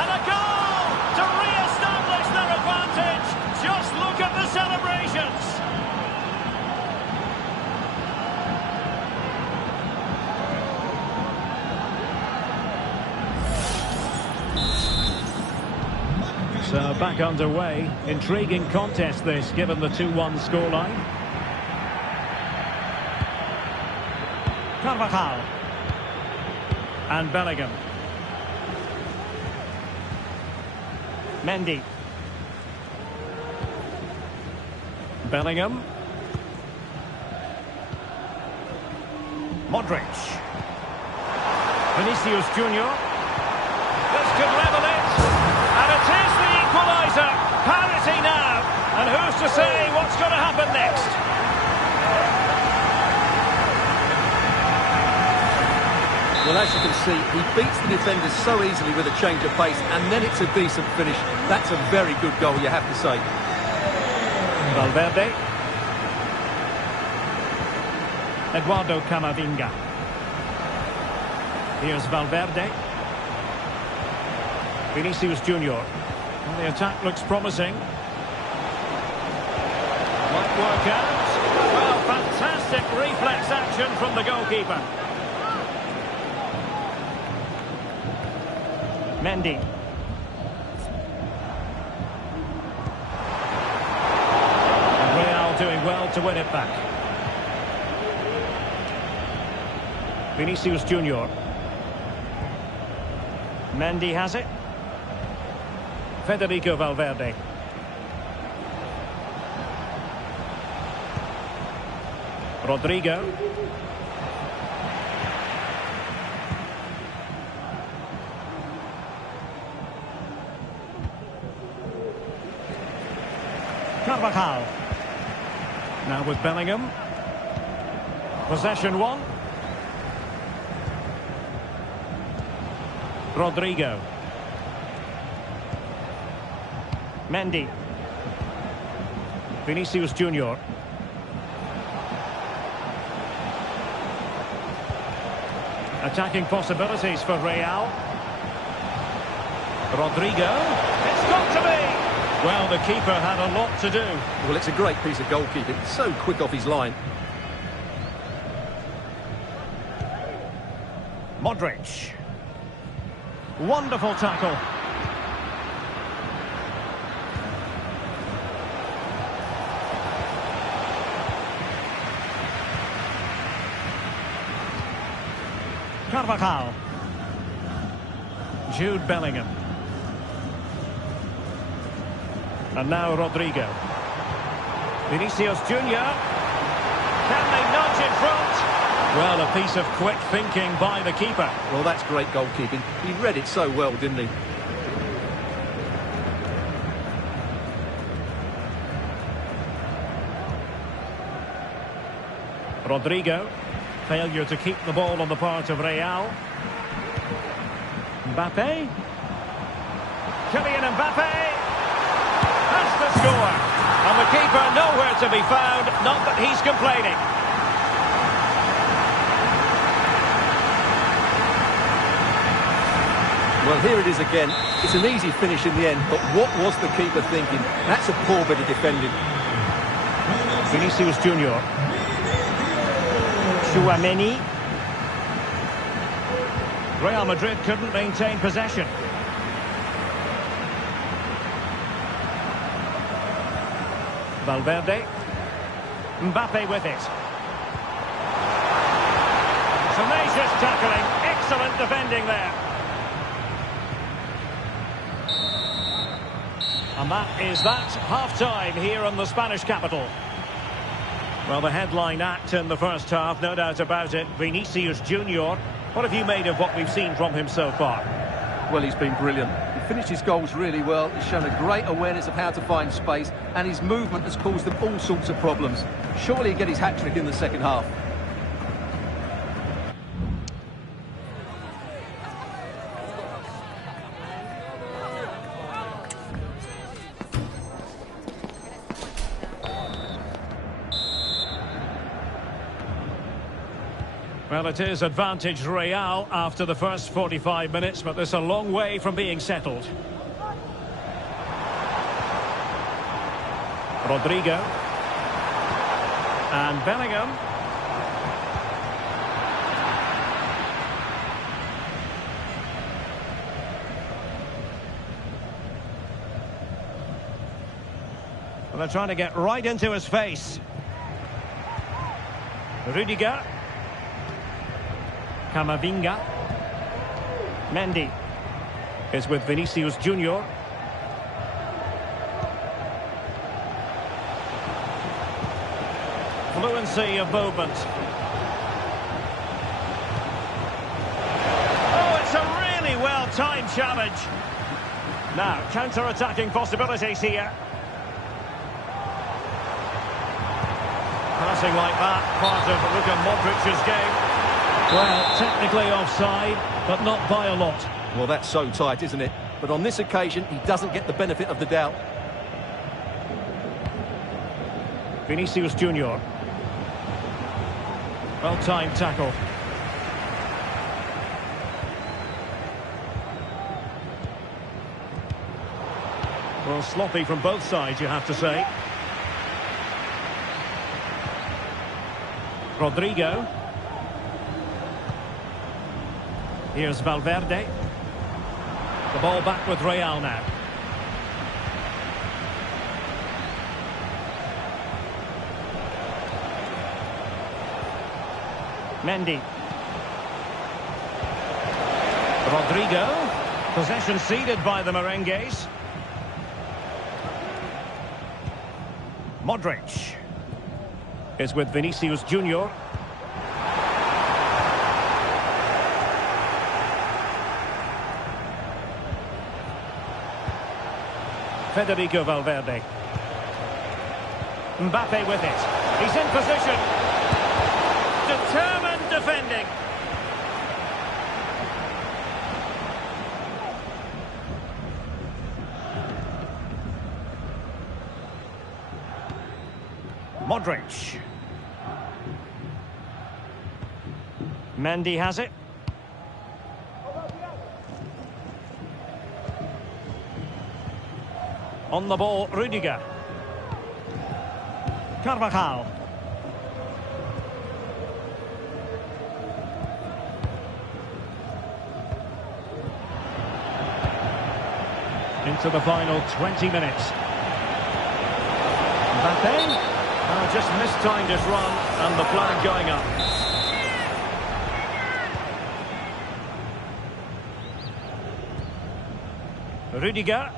And a goal to re-establish their advantage. Just look at the celebrations. So back underway. Intriguing contest this, given the 2-1 scoreline. Carvajal. And Bellingham. Mendy. Bellingham. Modric. Vinicius Junior. This could level it. And it is the equaliser. Parity now. And who's to say what's going to happen next? Well, as you can see, he beats the defenders so easily with a change of pace, and then it's a decent finish. That's a very good goal, you have to say. Valverde. Eduardo Camavinga. Here's Valverde. Vinicius Junior. Well, the attack looks promising. Might work out. Well, fantastic reflex action from the goalkeeper. Mendy. And Real doing well to win it back. Vinicius Junior. Mendy has it. Federico Valverde. Rodrigo. Carvajal. Now with Bellingham. Possession one. Rodrigo. Mendy. Vinicius Junior. Attacking possibilities for Real. Rodrigo. It's got to be! Well, the keeper had a lot to do. Well, it's a great piece of goalkeeping. So quick off his line. Modric. Wonderful tackle. Carvajal. Jude Bellingham. And now Rodrigo. Vinicius Junior. Can they nudge in front? Well, a piece of quick thinking by the keeper. Well, that's great goalkeeping. He read it so well, didn't he? Rodrigo. Failure to keep the ball on the part of Real. Mbappe. Kylian Mbappe. That's the score. And the keeper nowhere to be found. Not that he's complaining. Well, here it is again. It's an easy finish in the end, but what was the keeper thinking? That's a poor bit of defending. Vinicius Junior. Tchouaméni. Real Madrid couldn't maintain possession. Valverde. Mbappe with it. Tenacious tackling. Excellent defending there. And that is that. Half-time here in the Spanish capital. Well, the headline act in the first half, no doubt about it. Vinicius Junior. What have you made of what we've seen from him so far? Well, he's been brilliant. He finished his goals really well. He's shown a great awareness of how to find space, and his movement has caused them all sorts of problems. Surely he'll get his hat-trick in the second half. Well, it is advantage Real after the first 45 minutes, but there's a long way from being settled. Rodrigo. And Bellingham. Well, they're trying to get right into his face. Rudiger. Camavinga. Mendy is with Vinicius Junior. Fluency of movement. Oh, it's a really well-timed challenge. Now, counter-attacking possibilities here. Passing like that, part of Luka Modric's game. Well, technically offside, but not by a lot. Well, that's so tight, isn't it? But on this occasion, he doesn't get the benefit of the doubt. Vinicius Junior. Well-timed tackle. Well, sloppy from both sides, you have to say. Rodrigo. Here's Valverde. The ball back with Real now. Mendy. Rodrigo. Possession ceded by the Merengues. Modric is with Vinicius Junior. Federico Valverde. Mbappe with it. He's in position. Determined defending. Modric. Mendy has it. On the ball, Rudiger. Carvajal. Into the final 20 minutes. Mbappe. Just mistimed his run and the flag going up. Rudiger.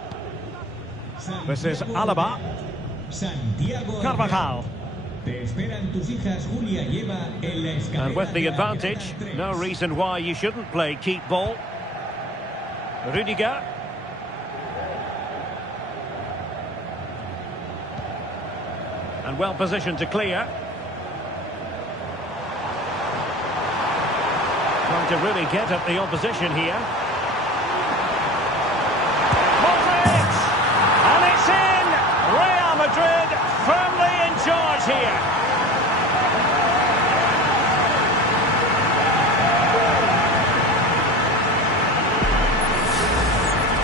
This is Alaba. Carvajal. And with the advantage, no reason why you shouldn't play keep ball. Rudiger. And well positioned to clear. Trying to really get at the opposition here. Modric! And it's in! Real Madrid firmly in charge here.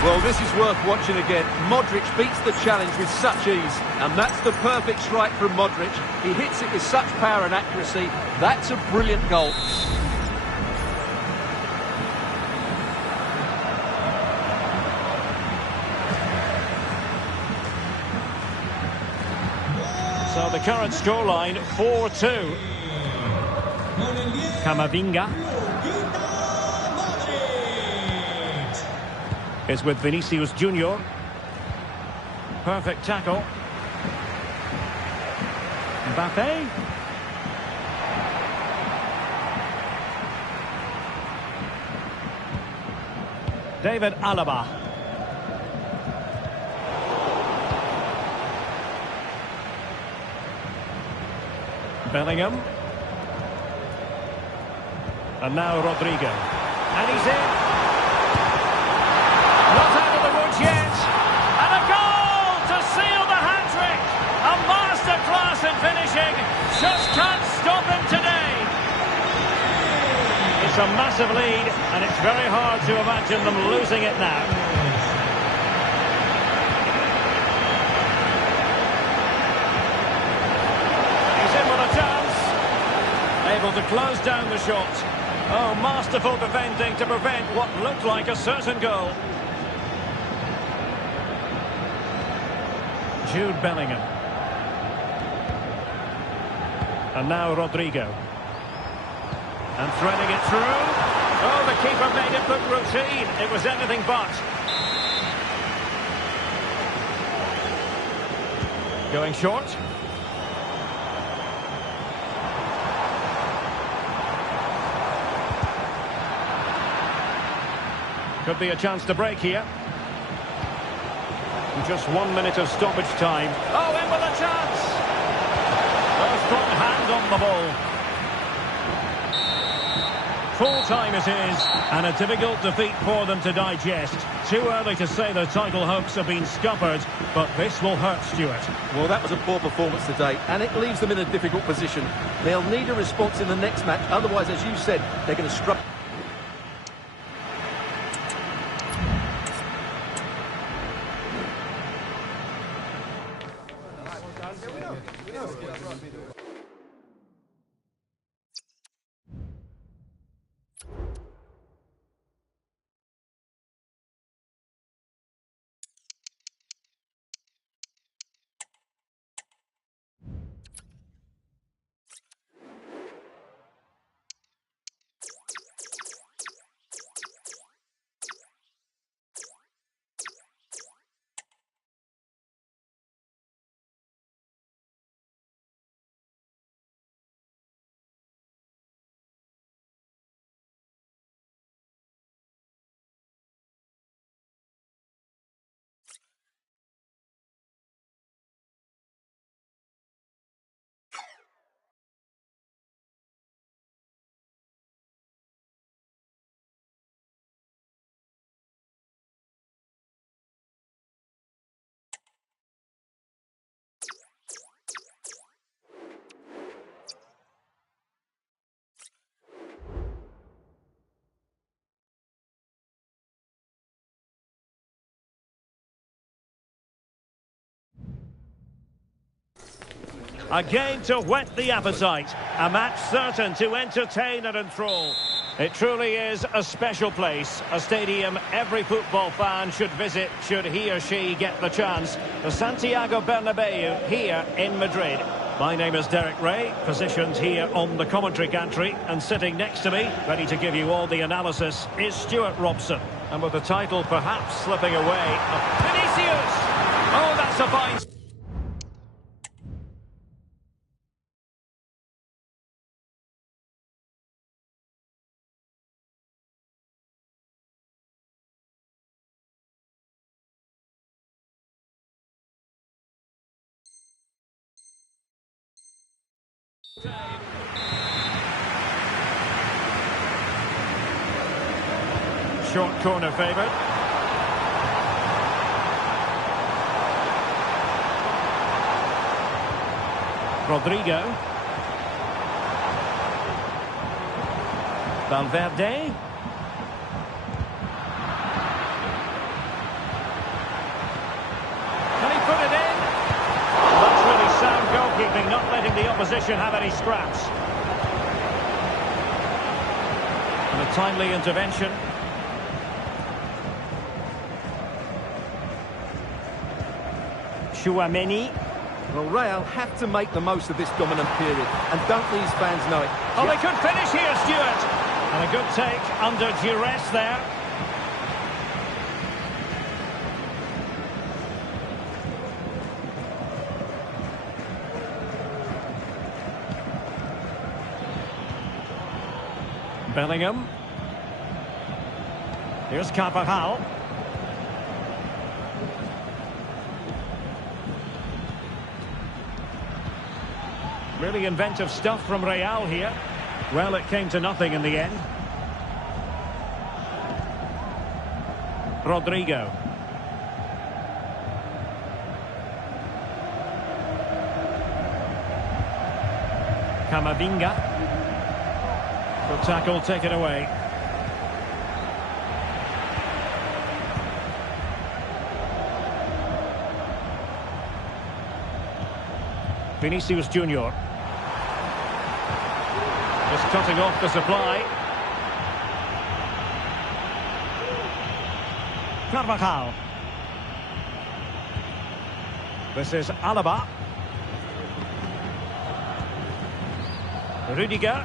Well, this is worth watching again. Modric beats the challenge with such ease, and that's the perfect strike from Modric. He hits it with such power and accuracy. That's a brilliant goal. So the current scoreline, 4-2. Camavinga is with Vinicius Junior. Perfect tackle. Mbappe. David Alaba. Bellingham. And now Rodrigo. And he's in. Not out of the woods yet. And a goal to seal the hat-trick. A masterclass in finishing. Just can't stop him today. It's a massive lead, and it's very hard to imagine them losing it now. He's in with a chance. Able to close down the shot. Oh, masterful defending to prevent what looked like a certain goal. Jude Bellingham. And now Rodrigo. And threading it through. Oh, the keeper made it look routine. It was anything but. Going short. Could be a chance to break here. Just 1 minute of stoppage time. Oh, in with a chance! A strong hand on the ball. Full time it is, and a difficult defeat for them to digest. Too early to say their title hopes have been scuppered, but this will hurt, Stuart. Well, that was a poor performance today, and it leaves them in a difficult position. They'll need a response in the next match, otherwise, as you said, they're going to struggle. A game to whet the appetite. A match certain to entertain and enthrall. It truly is a special place. A stadium every football fan should visit should he or she get the chance. The Santiago Bernabeu here in Madrid. My name is Derek Ray, positioned here on the commentary gantry, and sitting next to me, ready to give you all the analysis, is Stuart Robson. And with the title perhaps slipping away. Vinicius! Oh, that's a fine... Short corner favoured. Rodrigo. Valverde. Can he put it in? That's really sound goalkeeping, not letting the opposition have any scraps. And a timely intervention. Chouameni. Well, Real have to make the most of this dominant period, and don't these fans know it? Oh, they could finish here, Stuart. And a good take under duress there. Bellingham. Here's Carvajal. Really inventive stuff from Real here. Well, it came to nothing in the end. Rodrigo. Camavinga. Good tackle taken away. Vinicius Junior. Just cutting off the supply. Carvajal. This is Alaba. Rudiger.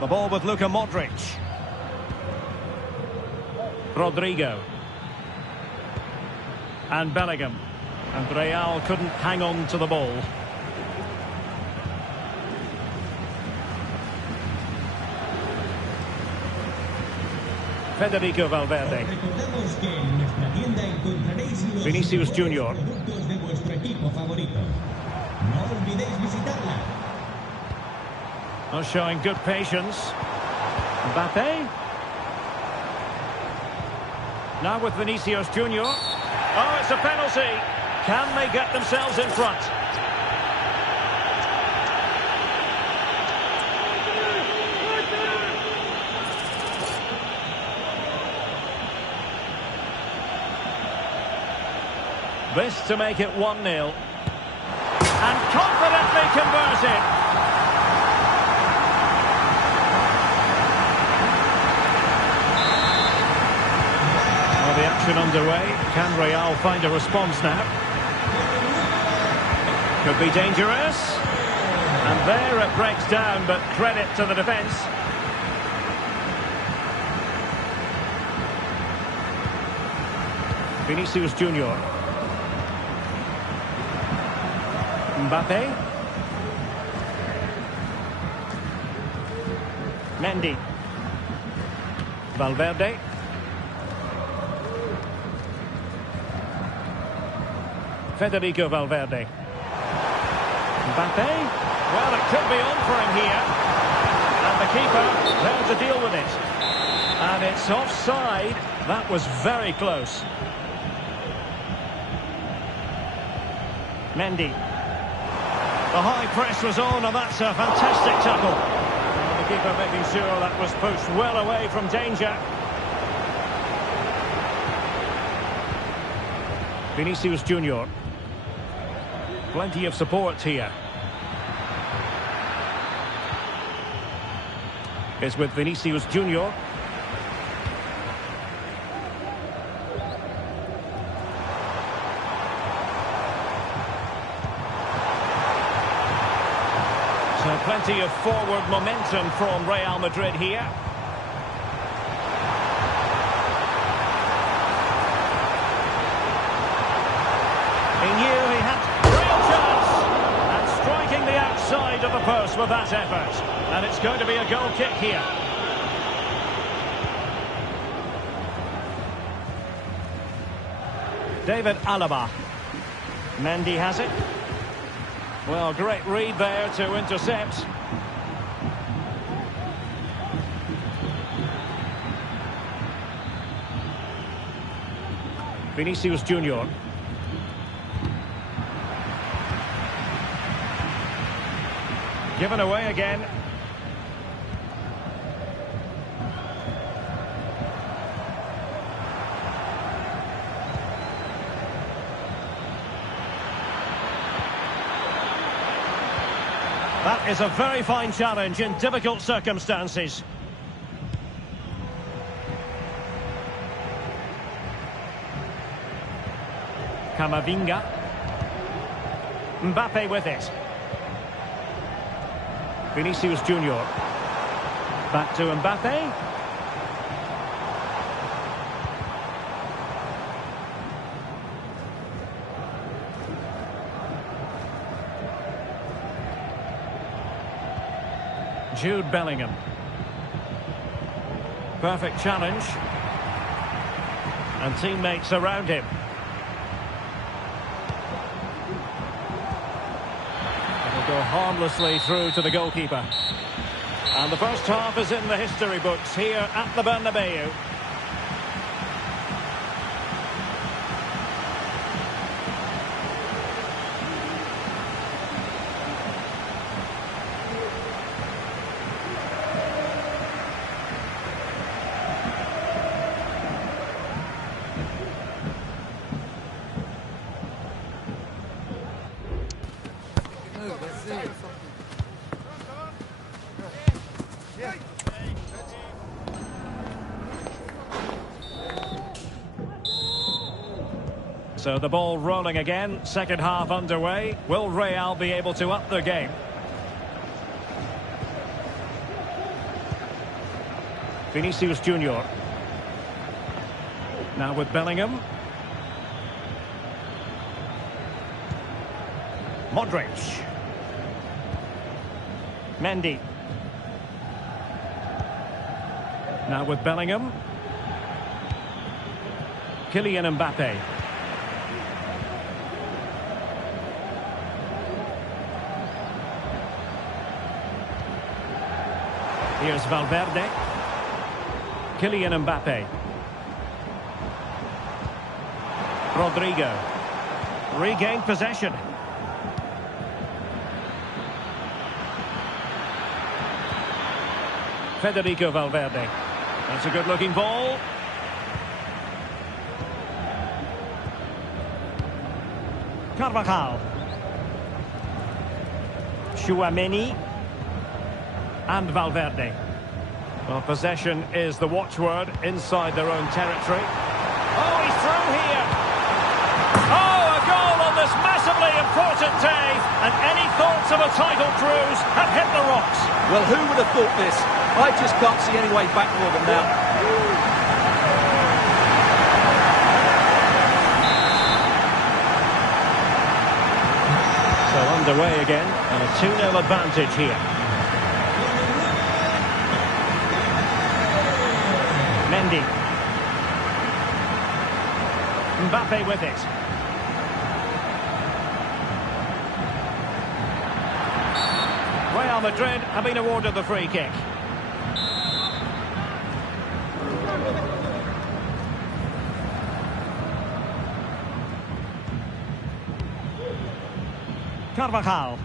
The ball with Luka Modric. Rodrigo. And Bellingham. And Real couldn't hang on to the ball. Federico Valverde. Vinicius Junior. Not showing good patience. Mbappe. Now with Vinicius Junior. Oh, it's a penalty. Can they get themselves in front? This to make it 1-0. And confidently converted. Well, the action underway. Can Real find a response now? Could be dangerous. And there it breaks down, but credit to the defence. Vinicius Junior. Mbappe. Mendy. Valverde. Federico Valverde. Mbappe. Well, it could be on for him here. And the keeper there to deal with it. And it's offside. That was very close. Mendy. The high press was on, and that's a fantastic tackle. And the keeper making sure that was pushed well away from danger. Vinicius Junior. Plenty of support here. Is with Vinicius Junior. So plenty of forward momentum from Real Madrid here. under the purse with that effort. And it's going to be a goal kick here. David Alaba. Mendy has it. Well, great read there to intercept. Vinicius Junior. Given away again. That is a very fine challenge in difficult circumstances. Camavinga. Mbappe with it. Vinicius Junior. Back to Mbappe. Jude Bellingham. Perfect challenge. And teammates around him. It'll go harmlessly through to the goalkeeper. And the first half is in the history books here at the Bernabeu. So the ball rolling again, second half underway. Will Real be able to up their game? Vinicius Junior. Now with Bellingham. Modric. Mendy. Now with Bellingham. Kylian Mbappe. Here's Valverde. Kylian Mbappe. Rodrigo. Regained possession. Federico Valverde. That's a good-looking ball. Carvajal. Tchouaméni. And Valverde. Well, possession is the watchword inside their own territory. Oh, he's through here. Oh, a goal on this massively important day. And any thoughts of a title cruise have hit the rocks. Well, who would have thought this? I just can't see any way back for them now. So underway again, and a 2-0 advantage here. Mendy. Mbappe with it. Real Madrid have been awarded the free kick. Carvajal.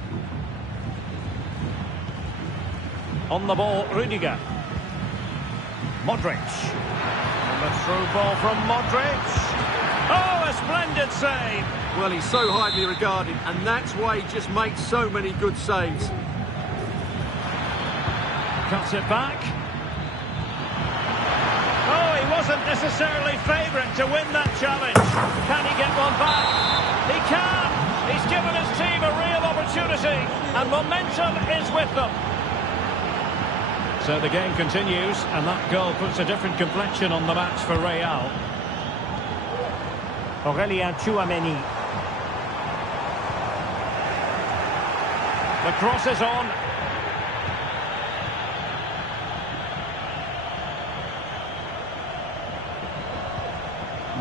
On the ball, Rudiger. Modric. And the through ball from Modric. Oh, a splendid save. Well, he's so highly regarded, and that's why he just makes so many good saves. Cuts it back. Oh, he wasn't necessarily favourite to win that challenge. Can he get one back? He can. He's given his team a real opportunity, and momentum is with them. So the game continues, and that goal puts a different complexion on the match for Real. Aurelien Tchouaméni. The cross is on.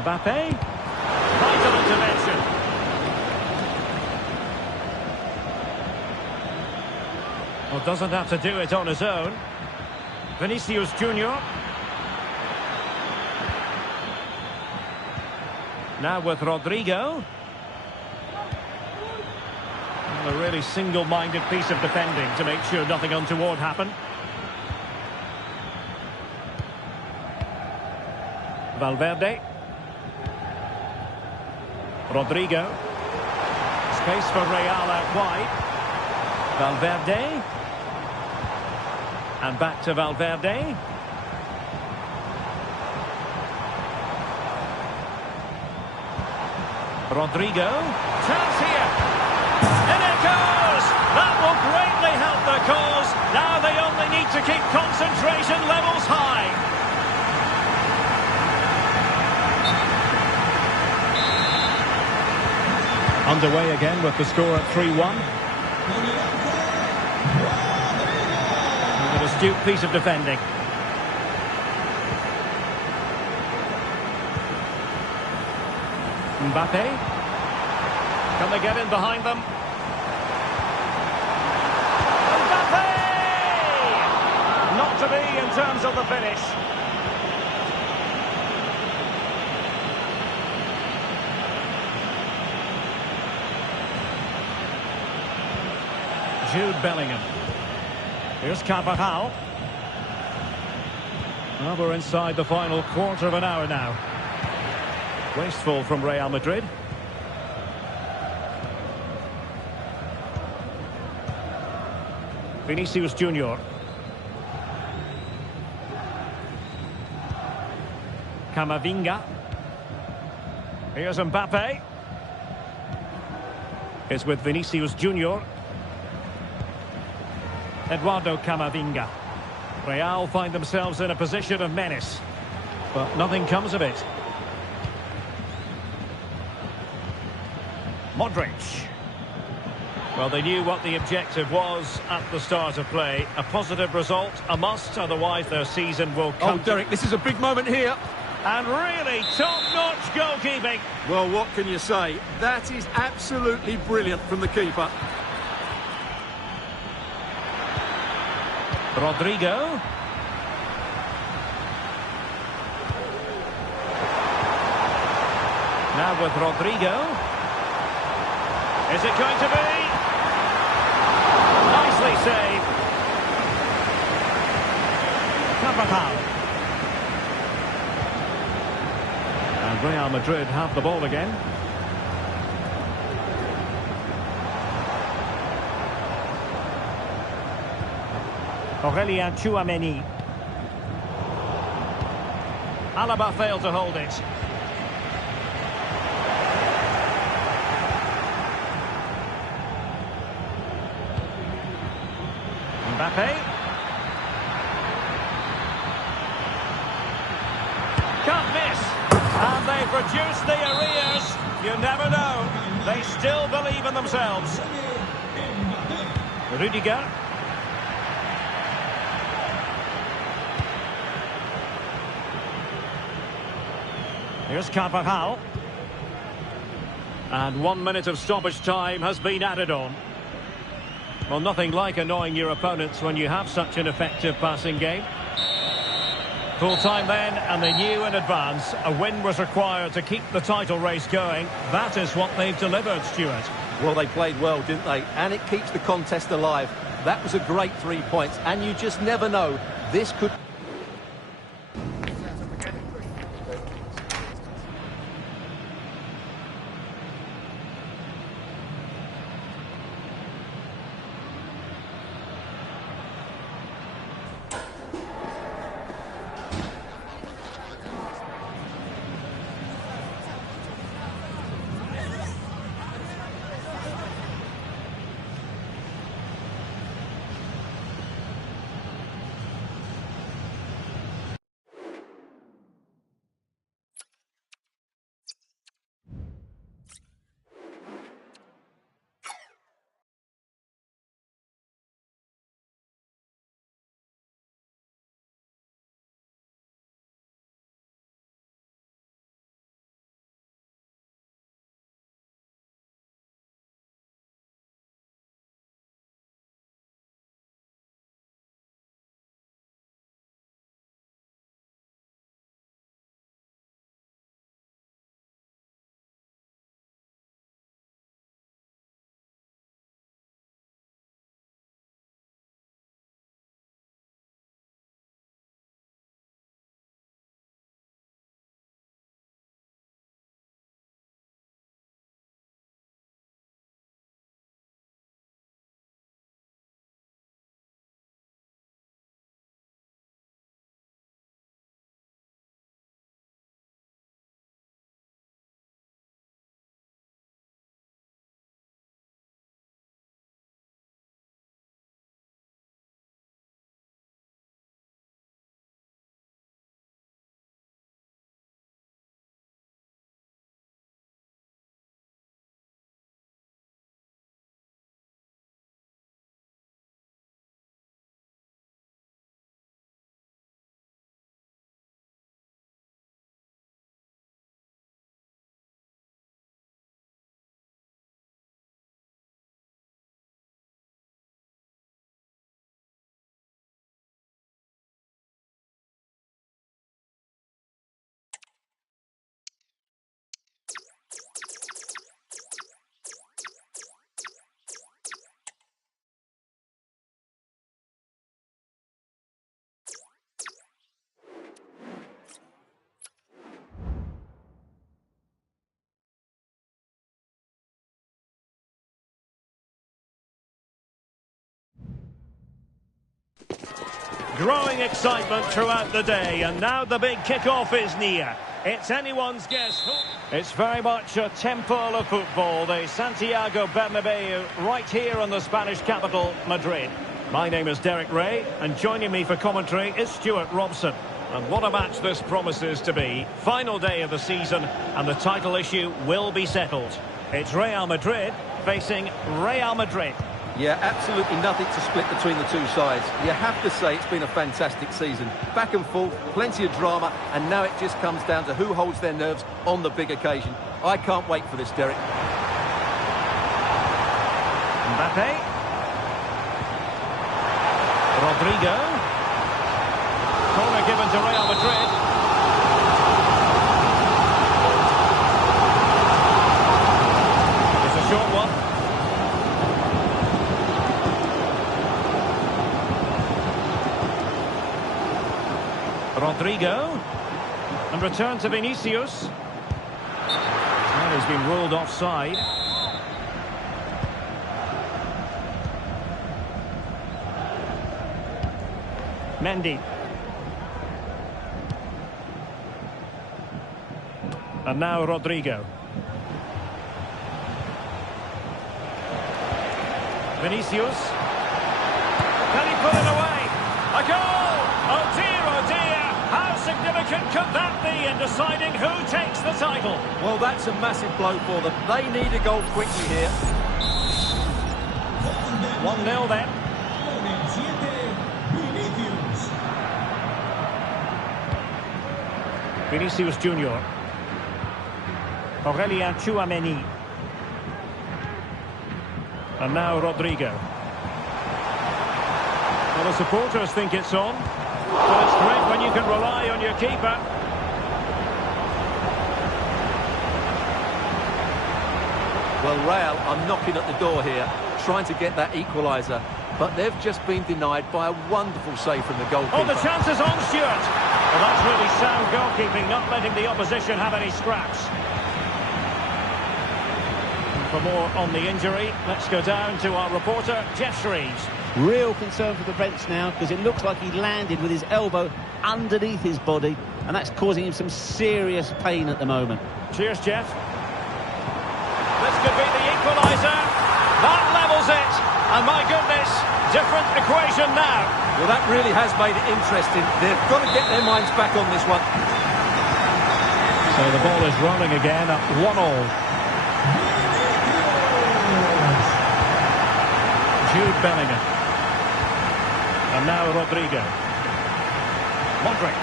Mbappe. Vital intervention. Well, doesn't have to do it on his own. Vinicius Junior. Now with Rodrigo. A really single-minded piece of defending to make sure nothing untoward happened. Valverde. Rodrigo. Space for Real out wide. Valverde. And back to Valverde. Rodrigo. Chance here. In it goes! That will greatly help their cause. Now they only need to keep concentration levels high. Underway again with the score at 3-1. An astute piece of defending. Mbappe. Can they get in behind them? Mbappe! Not to be in terms of the finish. Jude Bellingham. Here's Carvajal. Well, we're inside the final quarter of an hour now. Wasteful from Real Madrid. Vinicius Junior. Camavinga. Here's Mbappe. It's with Vinicius Junior. Eduardo Camavinga. Real find themselves in a position of menace, but nothing comes of it. Modric. Well, they knew what the objective was at the start of play. A positive result, a must, otherwise their season will come. Oh, Derek, this is a big moment here. And really top-notch goalkeeping. Well, what can you say? That is absolutely brilliant from the keeper. Rodrigo. Now with Rodrigo. Is it going to be? Nicely saved. Carvajal. And Real Madrid have the ball again. Aurelien Tchouameni. Alaba failed to hold it. Mbappe. Can't miss. And they've reduced the arrears. You never know. They still believe in themselves. Rudiger. Here's Carvajal. And 1 minute of stoppage time has been added on. Well, nothing like annoying your opponents when you have such an effective passing game. Full time then, and they knew in advance a win was required to keep the title race going. That is what they've delivered, Stuart. Well, they played well, didn't they? And it keeps the contest alive. That was a great 3 points, and you just never know. This could... Growing excitement throughout the day, and now the big kick-off is near. It's anyone's guess. It's very much a temple of football, the Santiago Bernabeu, right here in the Spanish capital, Madrid. My name is Derek Ray, and joining me for commentary is Stuart Robson. And what a match this promises to be. Final day of the season, and the title issue will be settled. It's Real Madrid facing Real Madrid. Yeah, absolutely nothing to split between the two sides. You have to say it's been a fantastic season. Back and forth, plenty of drama, and now it just comes down to who holds their nerves on the big occasion. I can't wait for this, Derek. Mbappe. Rodrigo. Corner given to Real Madrid. It's a short one. Rodrigo. And return to Vinicius. Well, he's been ruled offside. Mendy. And now Rodrigo. Vinicius. Can he put it away? A goal! Oh dear, how significant could that be in deciding who takes the title? Well, that's a massive blow for them. They need a goal quickly here. 1-0 then. Vinicius Junior. Aurelien Tchouameni. And now Rodrigo. Well, the supporters think it's on. Well, it's great when you can rely on your keeper. Well, Real are knocking at the door here, trying to get that equaliser. But they've just been denied by a wonderful save from the goalkeeper. Oh, the chance is on, Stuart. Well, that's really sound goalkeeping, not letting the opposition have any scraps. For more on the injury, let's go down to our reporter, Jeff Shreves. Real concern for the bench now, because it looks like he landed with his elbow underneath his body, and that's causing him some serious pain at the moment. Cheers, Jeff. This could be the equaliser. That levels it. And my goodness, different equation now. Well, that really has made it interesting. They've got to get their minds back on this one. So the ball is rolling again at 1-1. Jude Bellingham. And now Rodrigo. Modric.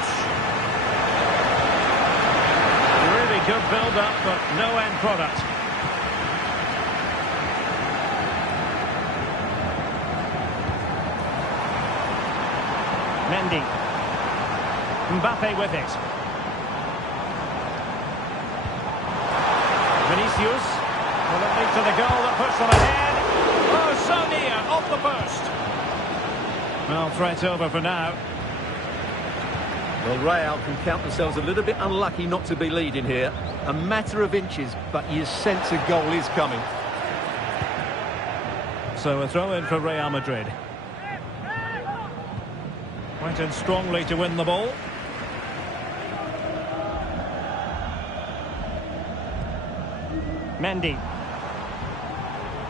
Really good build-up, but no end product. Mendy. Mbappe with it. Vinicius. Will it lead to the goal that puts them ahead? Oh, so near, off the post. Well, threat over for now. Well, Real can count themselves a little bit unlucky not to be leading here. A matter of inches, but you sense a goal is coming. So a throw in for Real Madrid. Went in strongly to win the ball. Mendy.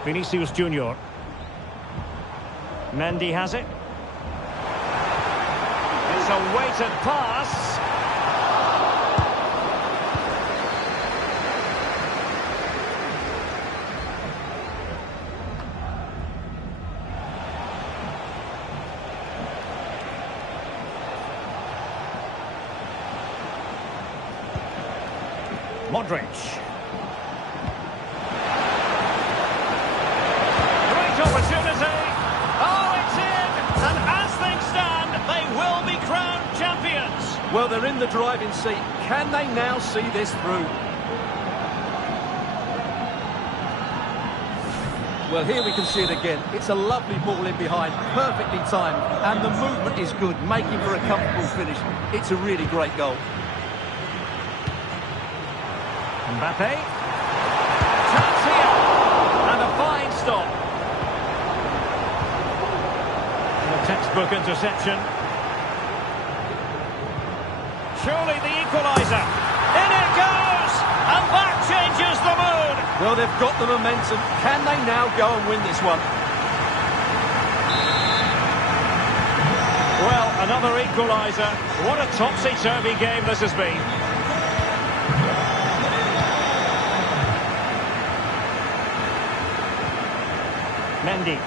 Vinicius Junior. Mendy has it. It's a weighted pass. Modric. Great opportunity. Oh, it's in. And as things stand, they will be crowned champions. Well, they're in the driving seat. Can they now see this through? Well, here we can see it again. It's a lovely ball in behind, perfectly timed, and the movement is good, making for a comfortable finish. It's a really great goal. Mbappe. Chance here. And a fine stop. And a textbook interception. Surely the equaliser. In it goes! And that changes the mood. Well, they've got the momentum. Can they now go and win this one? Well, another equaliser. What a topsy-turvy game this has been. Mendy.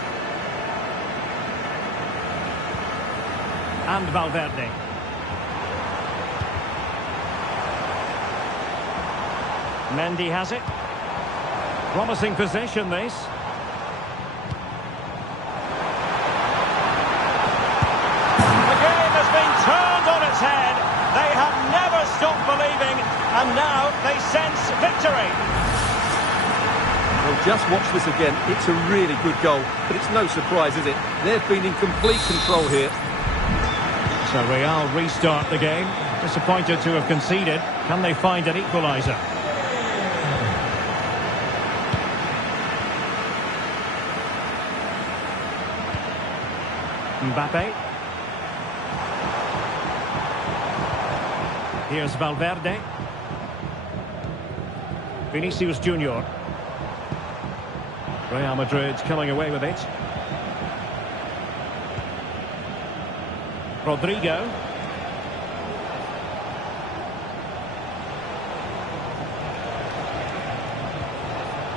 And Valverde. Mendy has it. Promising possession, this. The game has been turned on its head. They have never stopped believing, and now they sense victory. Well, just watch this again. It's a really good goal, but it's no surprise, is it? They've been in complete control here. So Real restart the game. Disappointed to have conceded. Can they find an equaliser? Mbappe. Here's Valverde. Vinicius Junior. Real Madrid coming away with it. Rodrigo.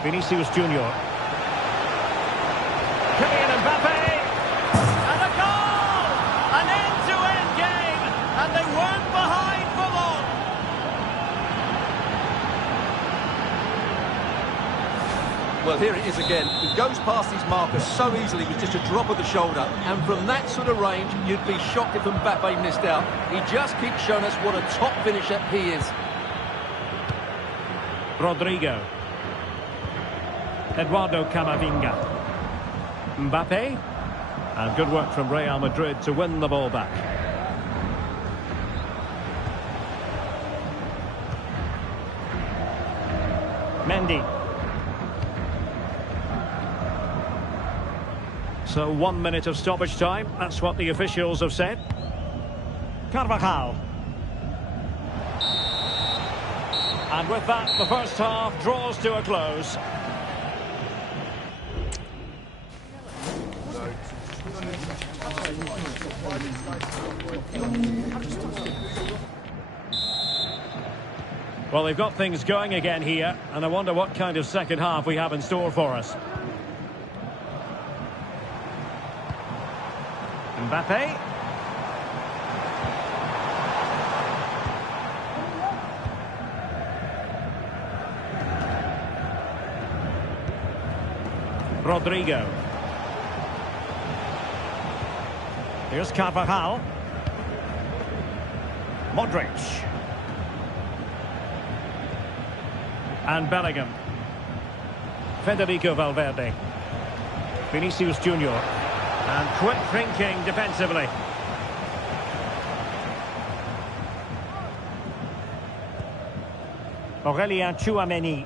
Vinicius Junior. Kylian Mbappe. And a goal! An end-to-end game, and they weren't behind for long. Well, here it is again. He goes past his marker so easily with just a drop of the shoulder. And from that sort of range, you'd be shocked if Mbappe missed out. He just keeps showing us what a top finisher he is. Rodrigo. Eduardo Camavinga. Mbappe. And good work from Real Madrid to win the ball back. Mendy. So 1 minute of stoppage time. That's what the officials have said. Carvajal. And with that, the first half draws to a close. Well, they've got things going again here, and I wonder what kind of second half we have in store for us. Mbappe. Rodrigo. Here's Carvajal. Modric. And Bellingham. Federico Valverde. Vinicius Junior. And quick thinking defensively. Aurelien Tchouameni.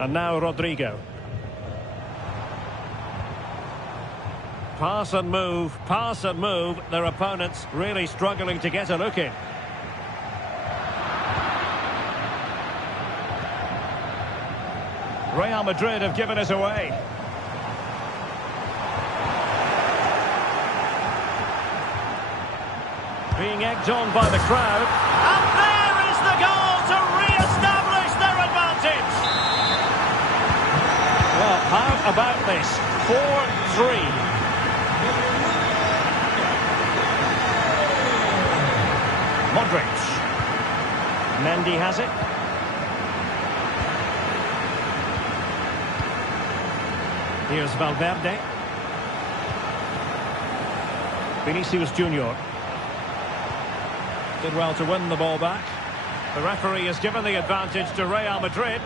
And now Rodrigo. Pass and move, pass and move. Their opponents really struggling to get a look in. Real Madrid have given us away. Being egged on by the crowd. And there is the goal to re-establish their advantage. Well, how about this? 4-3. Modric. Mendy has it. Here's Valverde. Vinicius Junior. Did well to win the ball back. The referee has given the advantage to Real Madrid.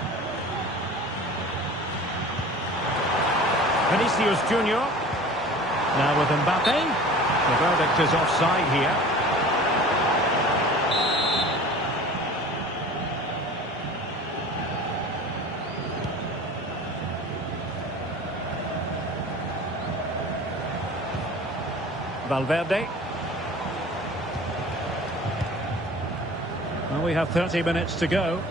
Vinicius Junior. Now with Mbappe. The verdict is offside here. Valverde. Well, we have 30 minutes to go.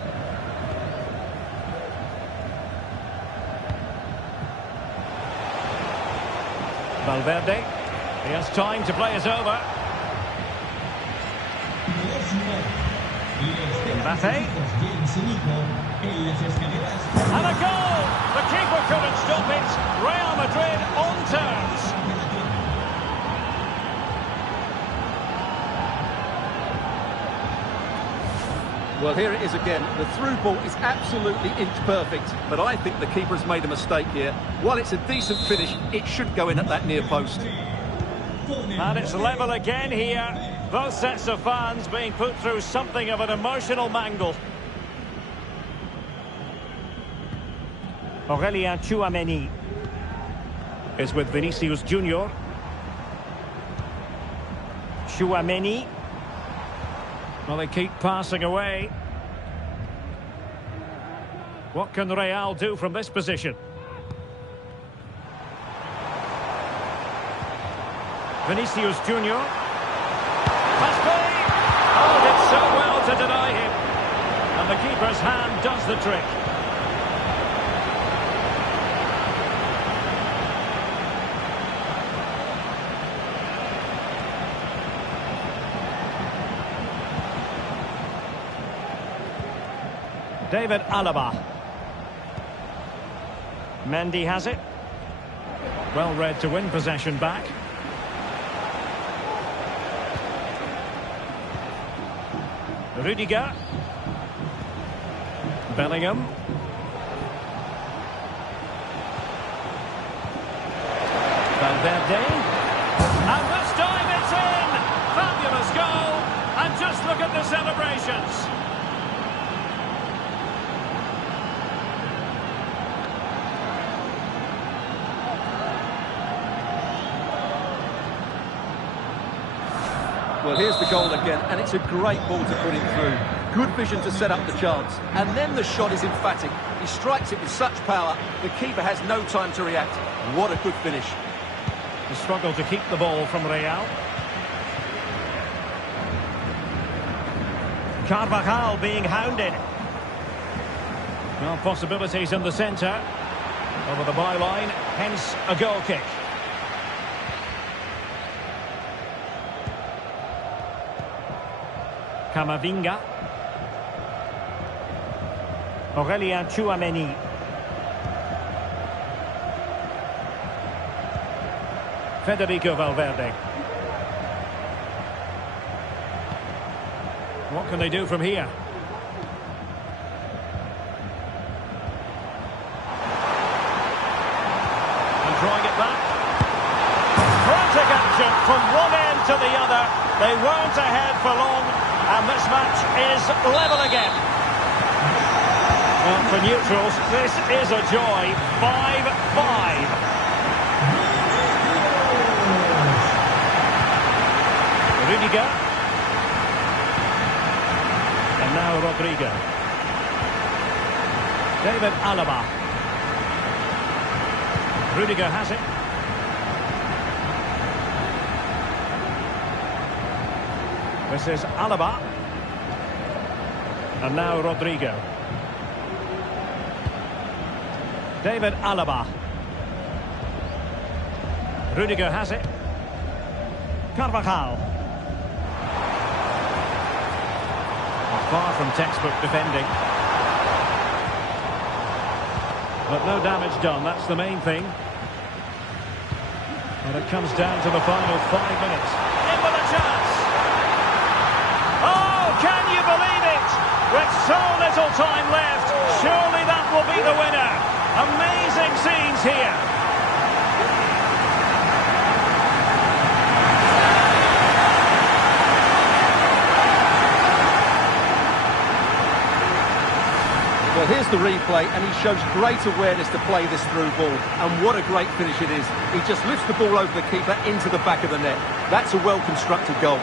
Valverde. He has time to play it over. Mbappe. And a goal! The keeper couldn't stop it. Real Madrid on terms. Well, here it is again. The through ball is absolutely inch perfect, but I think the keeper has made a mistake here. While it's a decent finish, it should go in at that near post. And it's level again here. Both sets of fans being put through something of an emotional mangle. Aurelien Tchouameni is with Vinicius Junior. Tchouameni. Well, they keep passing away. What can Real do from this position? Vinicius Junior. Pascal! Oh, did so well to deny him. And the keeper's hand does the trick. David Alaba. Mendy has it. Well read to win possession back. Rudiger. Bellingham. Valverde. And this time it's in! Fabulous goal! And just look at the celebrations. Well, here's the goal again, and it's a great ball to put him through. Good vision to set up the chance. And then the shot is emphatic. He strikes it with such power, the keeper has no time to react. What a good finish. The struggle to keep the ball from Real. Carvajal being hounded. Well, possibilities in the centre. Over the byline, hence a goal kick. Camavinga. Aurelien Tchouameni. Federico Valverde. What can they do from here? And drawing it back. Frantic action from one end to the other. They weren't ahead for long. And this match is level again. Well, for neutrals, this is a joy. 5-5. Rudiger. And now Rodrigo. David Alaba. Rudiger has it. This is Alaba. And now Rodrigo. David Alaba. Rudiger has it. Carvajal. Far from textbook defending. But no damage done, that's the main thing. And it comes down to the final 5 minutes. In with a chance! Oh, can you believe it? With so little time left, surely that will be the winner. Amazing scenes here. Well, here's the replay, and he shows great awareness to play this through ball. And what a great finish it is. He just lifts the ball over the keeper into the back of the net. That's a well-constructed goal.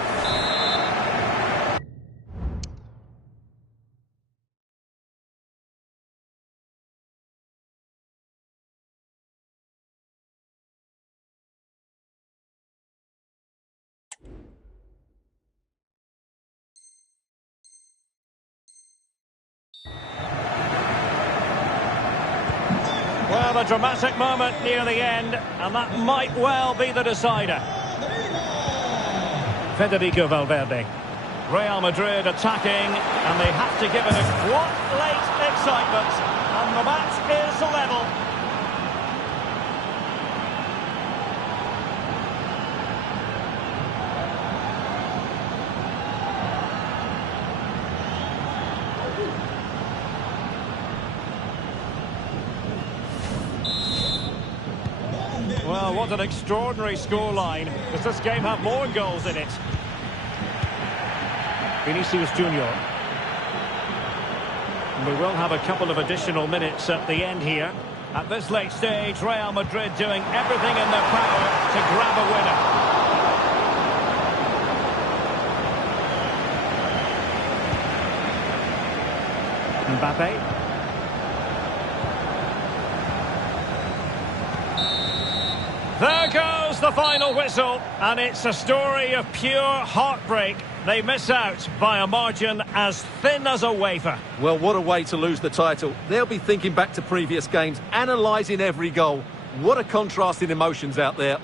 Well, a dramatic moment near the end, and that might well be the decider. Federico Valverde. Real Madrid attacking, and they have to give it a what late excitement, and the match is level. Well, what an extraordinary scoreline. Does this game have more goals in it? Vinicius Junior. We will have a couple of additional minutes at the end here. At this late stage, Real Madrid doing everything in their power to grab a winner. Mbappe. There goes the final whistle, and it's a story of pure heartbreak. They miss out by a margin as thin as a wafer. Well, what a way to lose the title. They'll be thinking back to previous games, analysing every goal. What a contrast in emotions out there.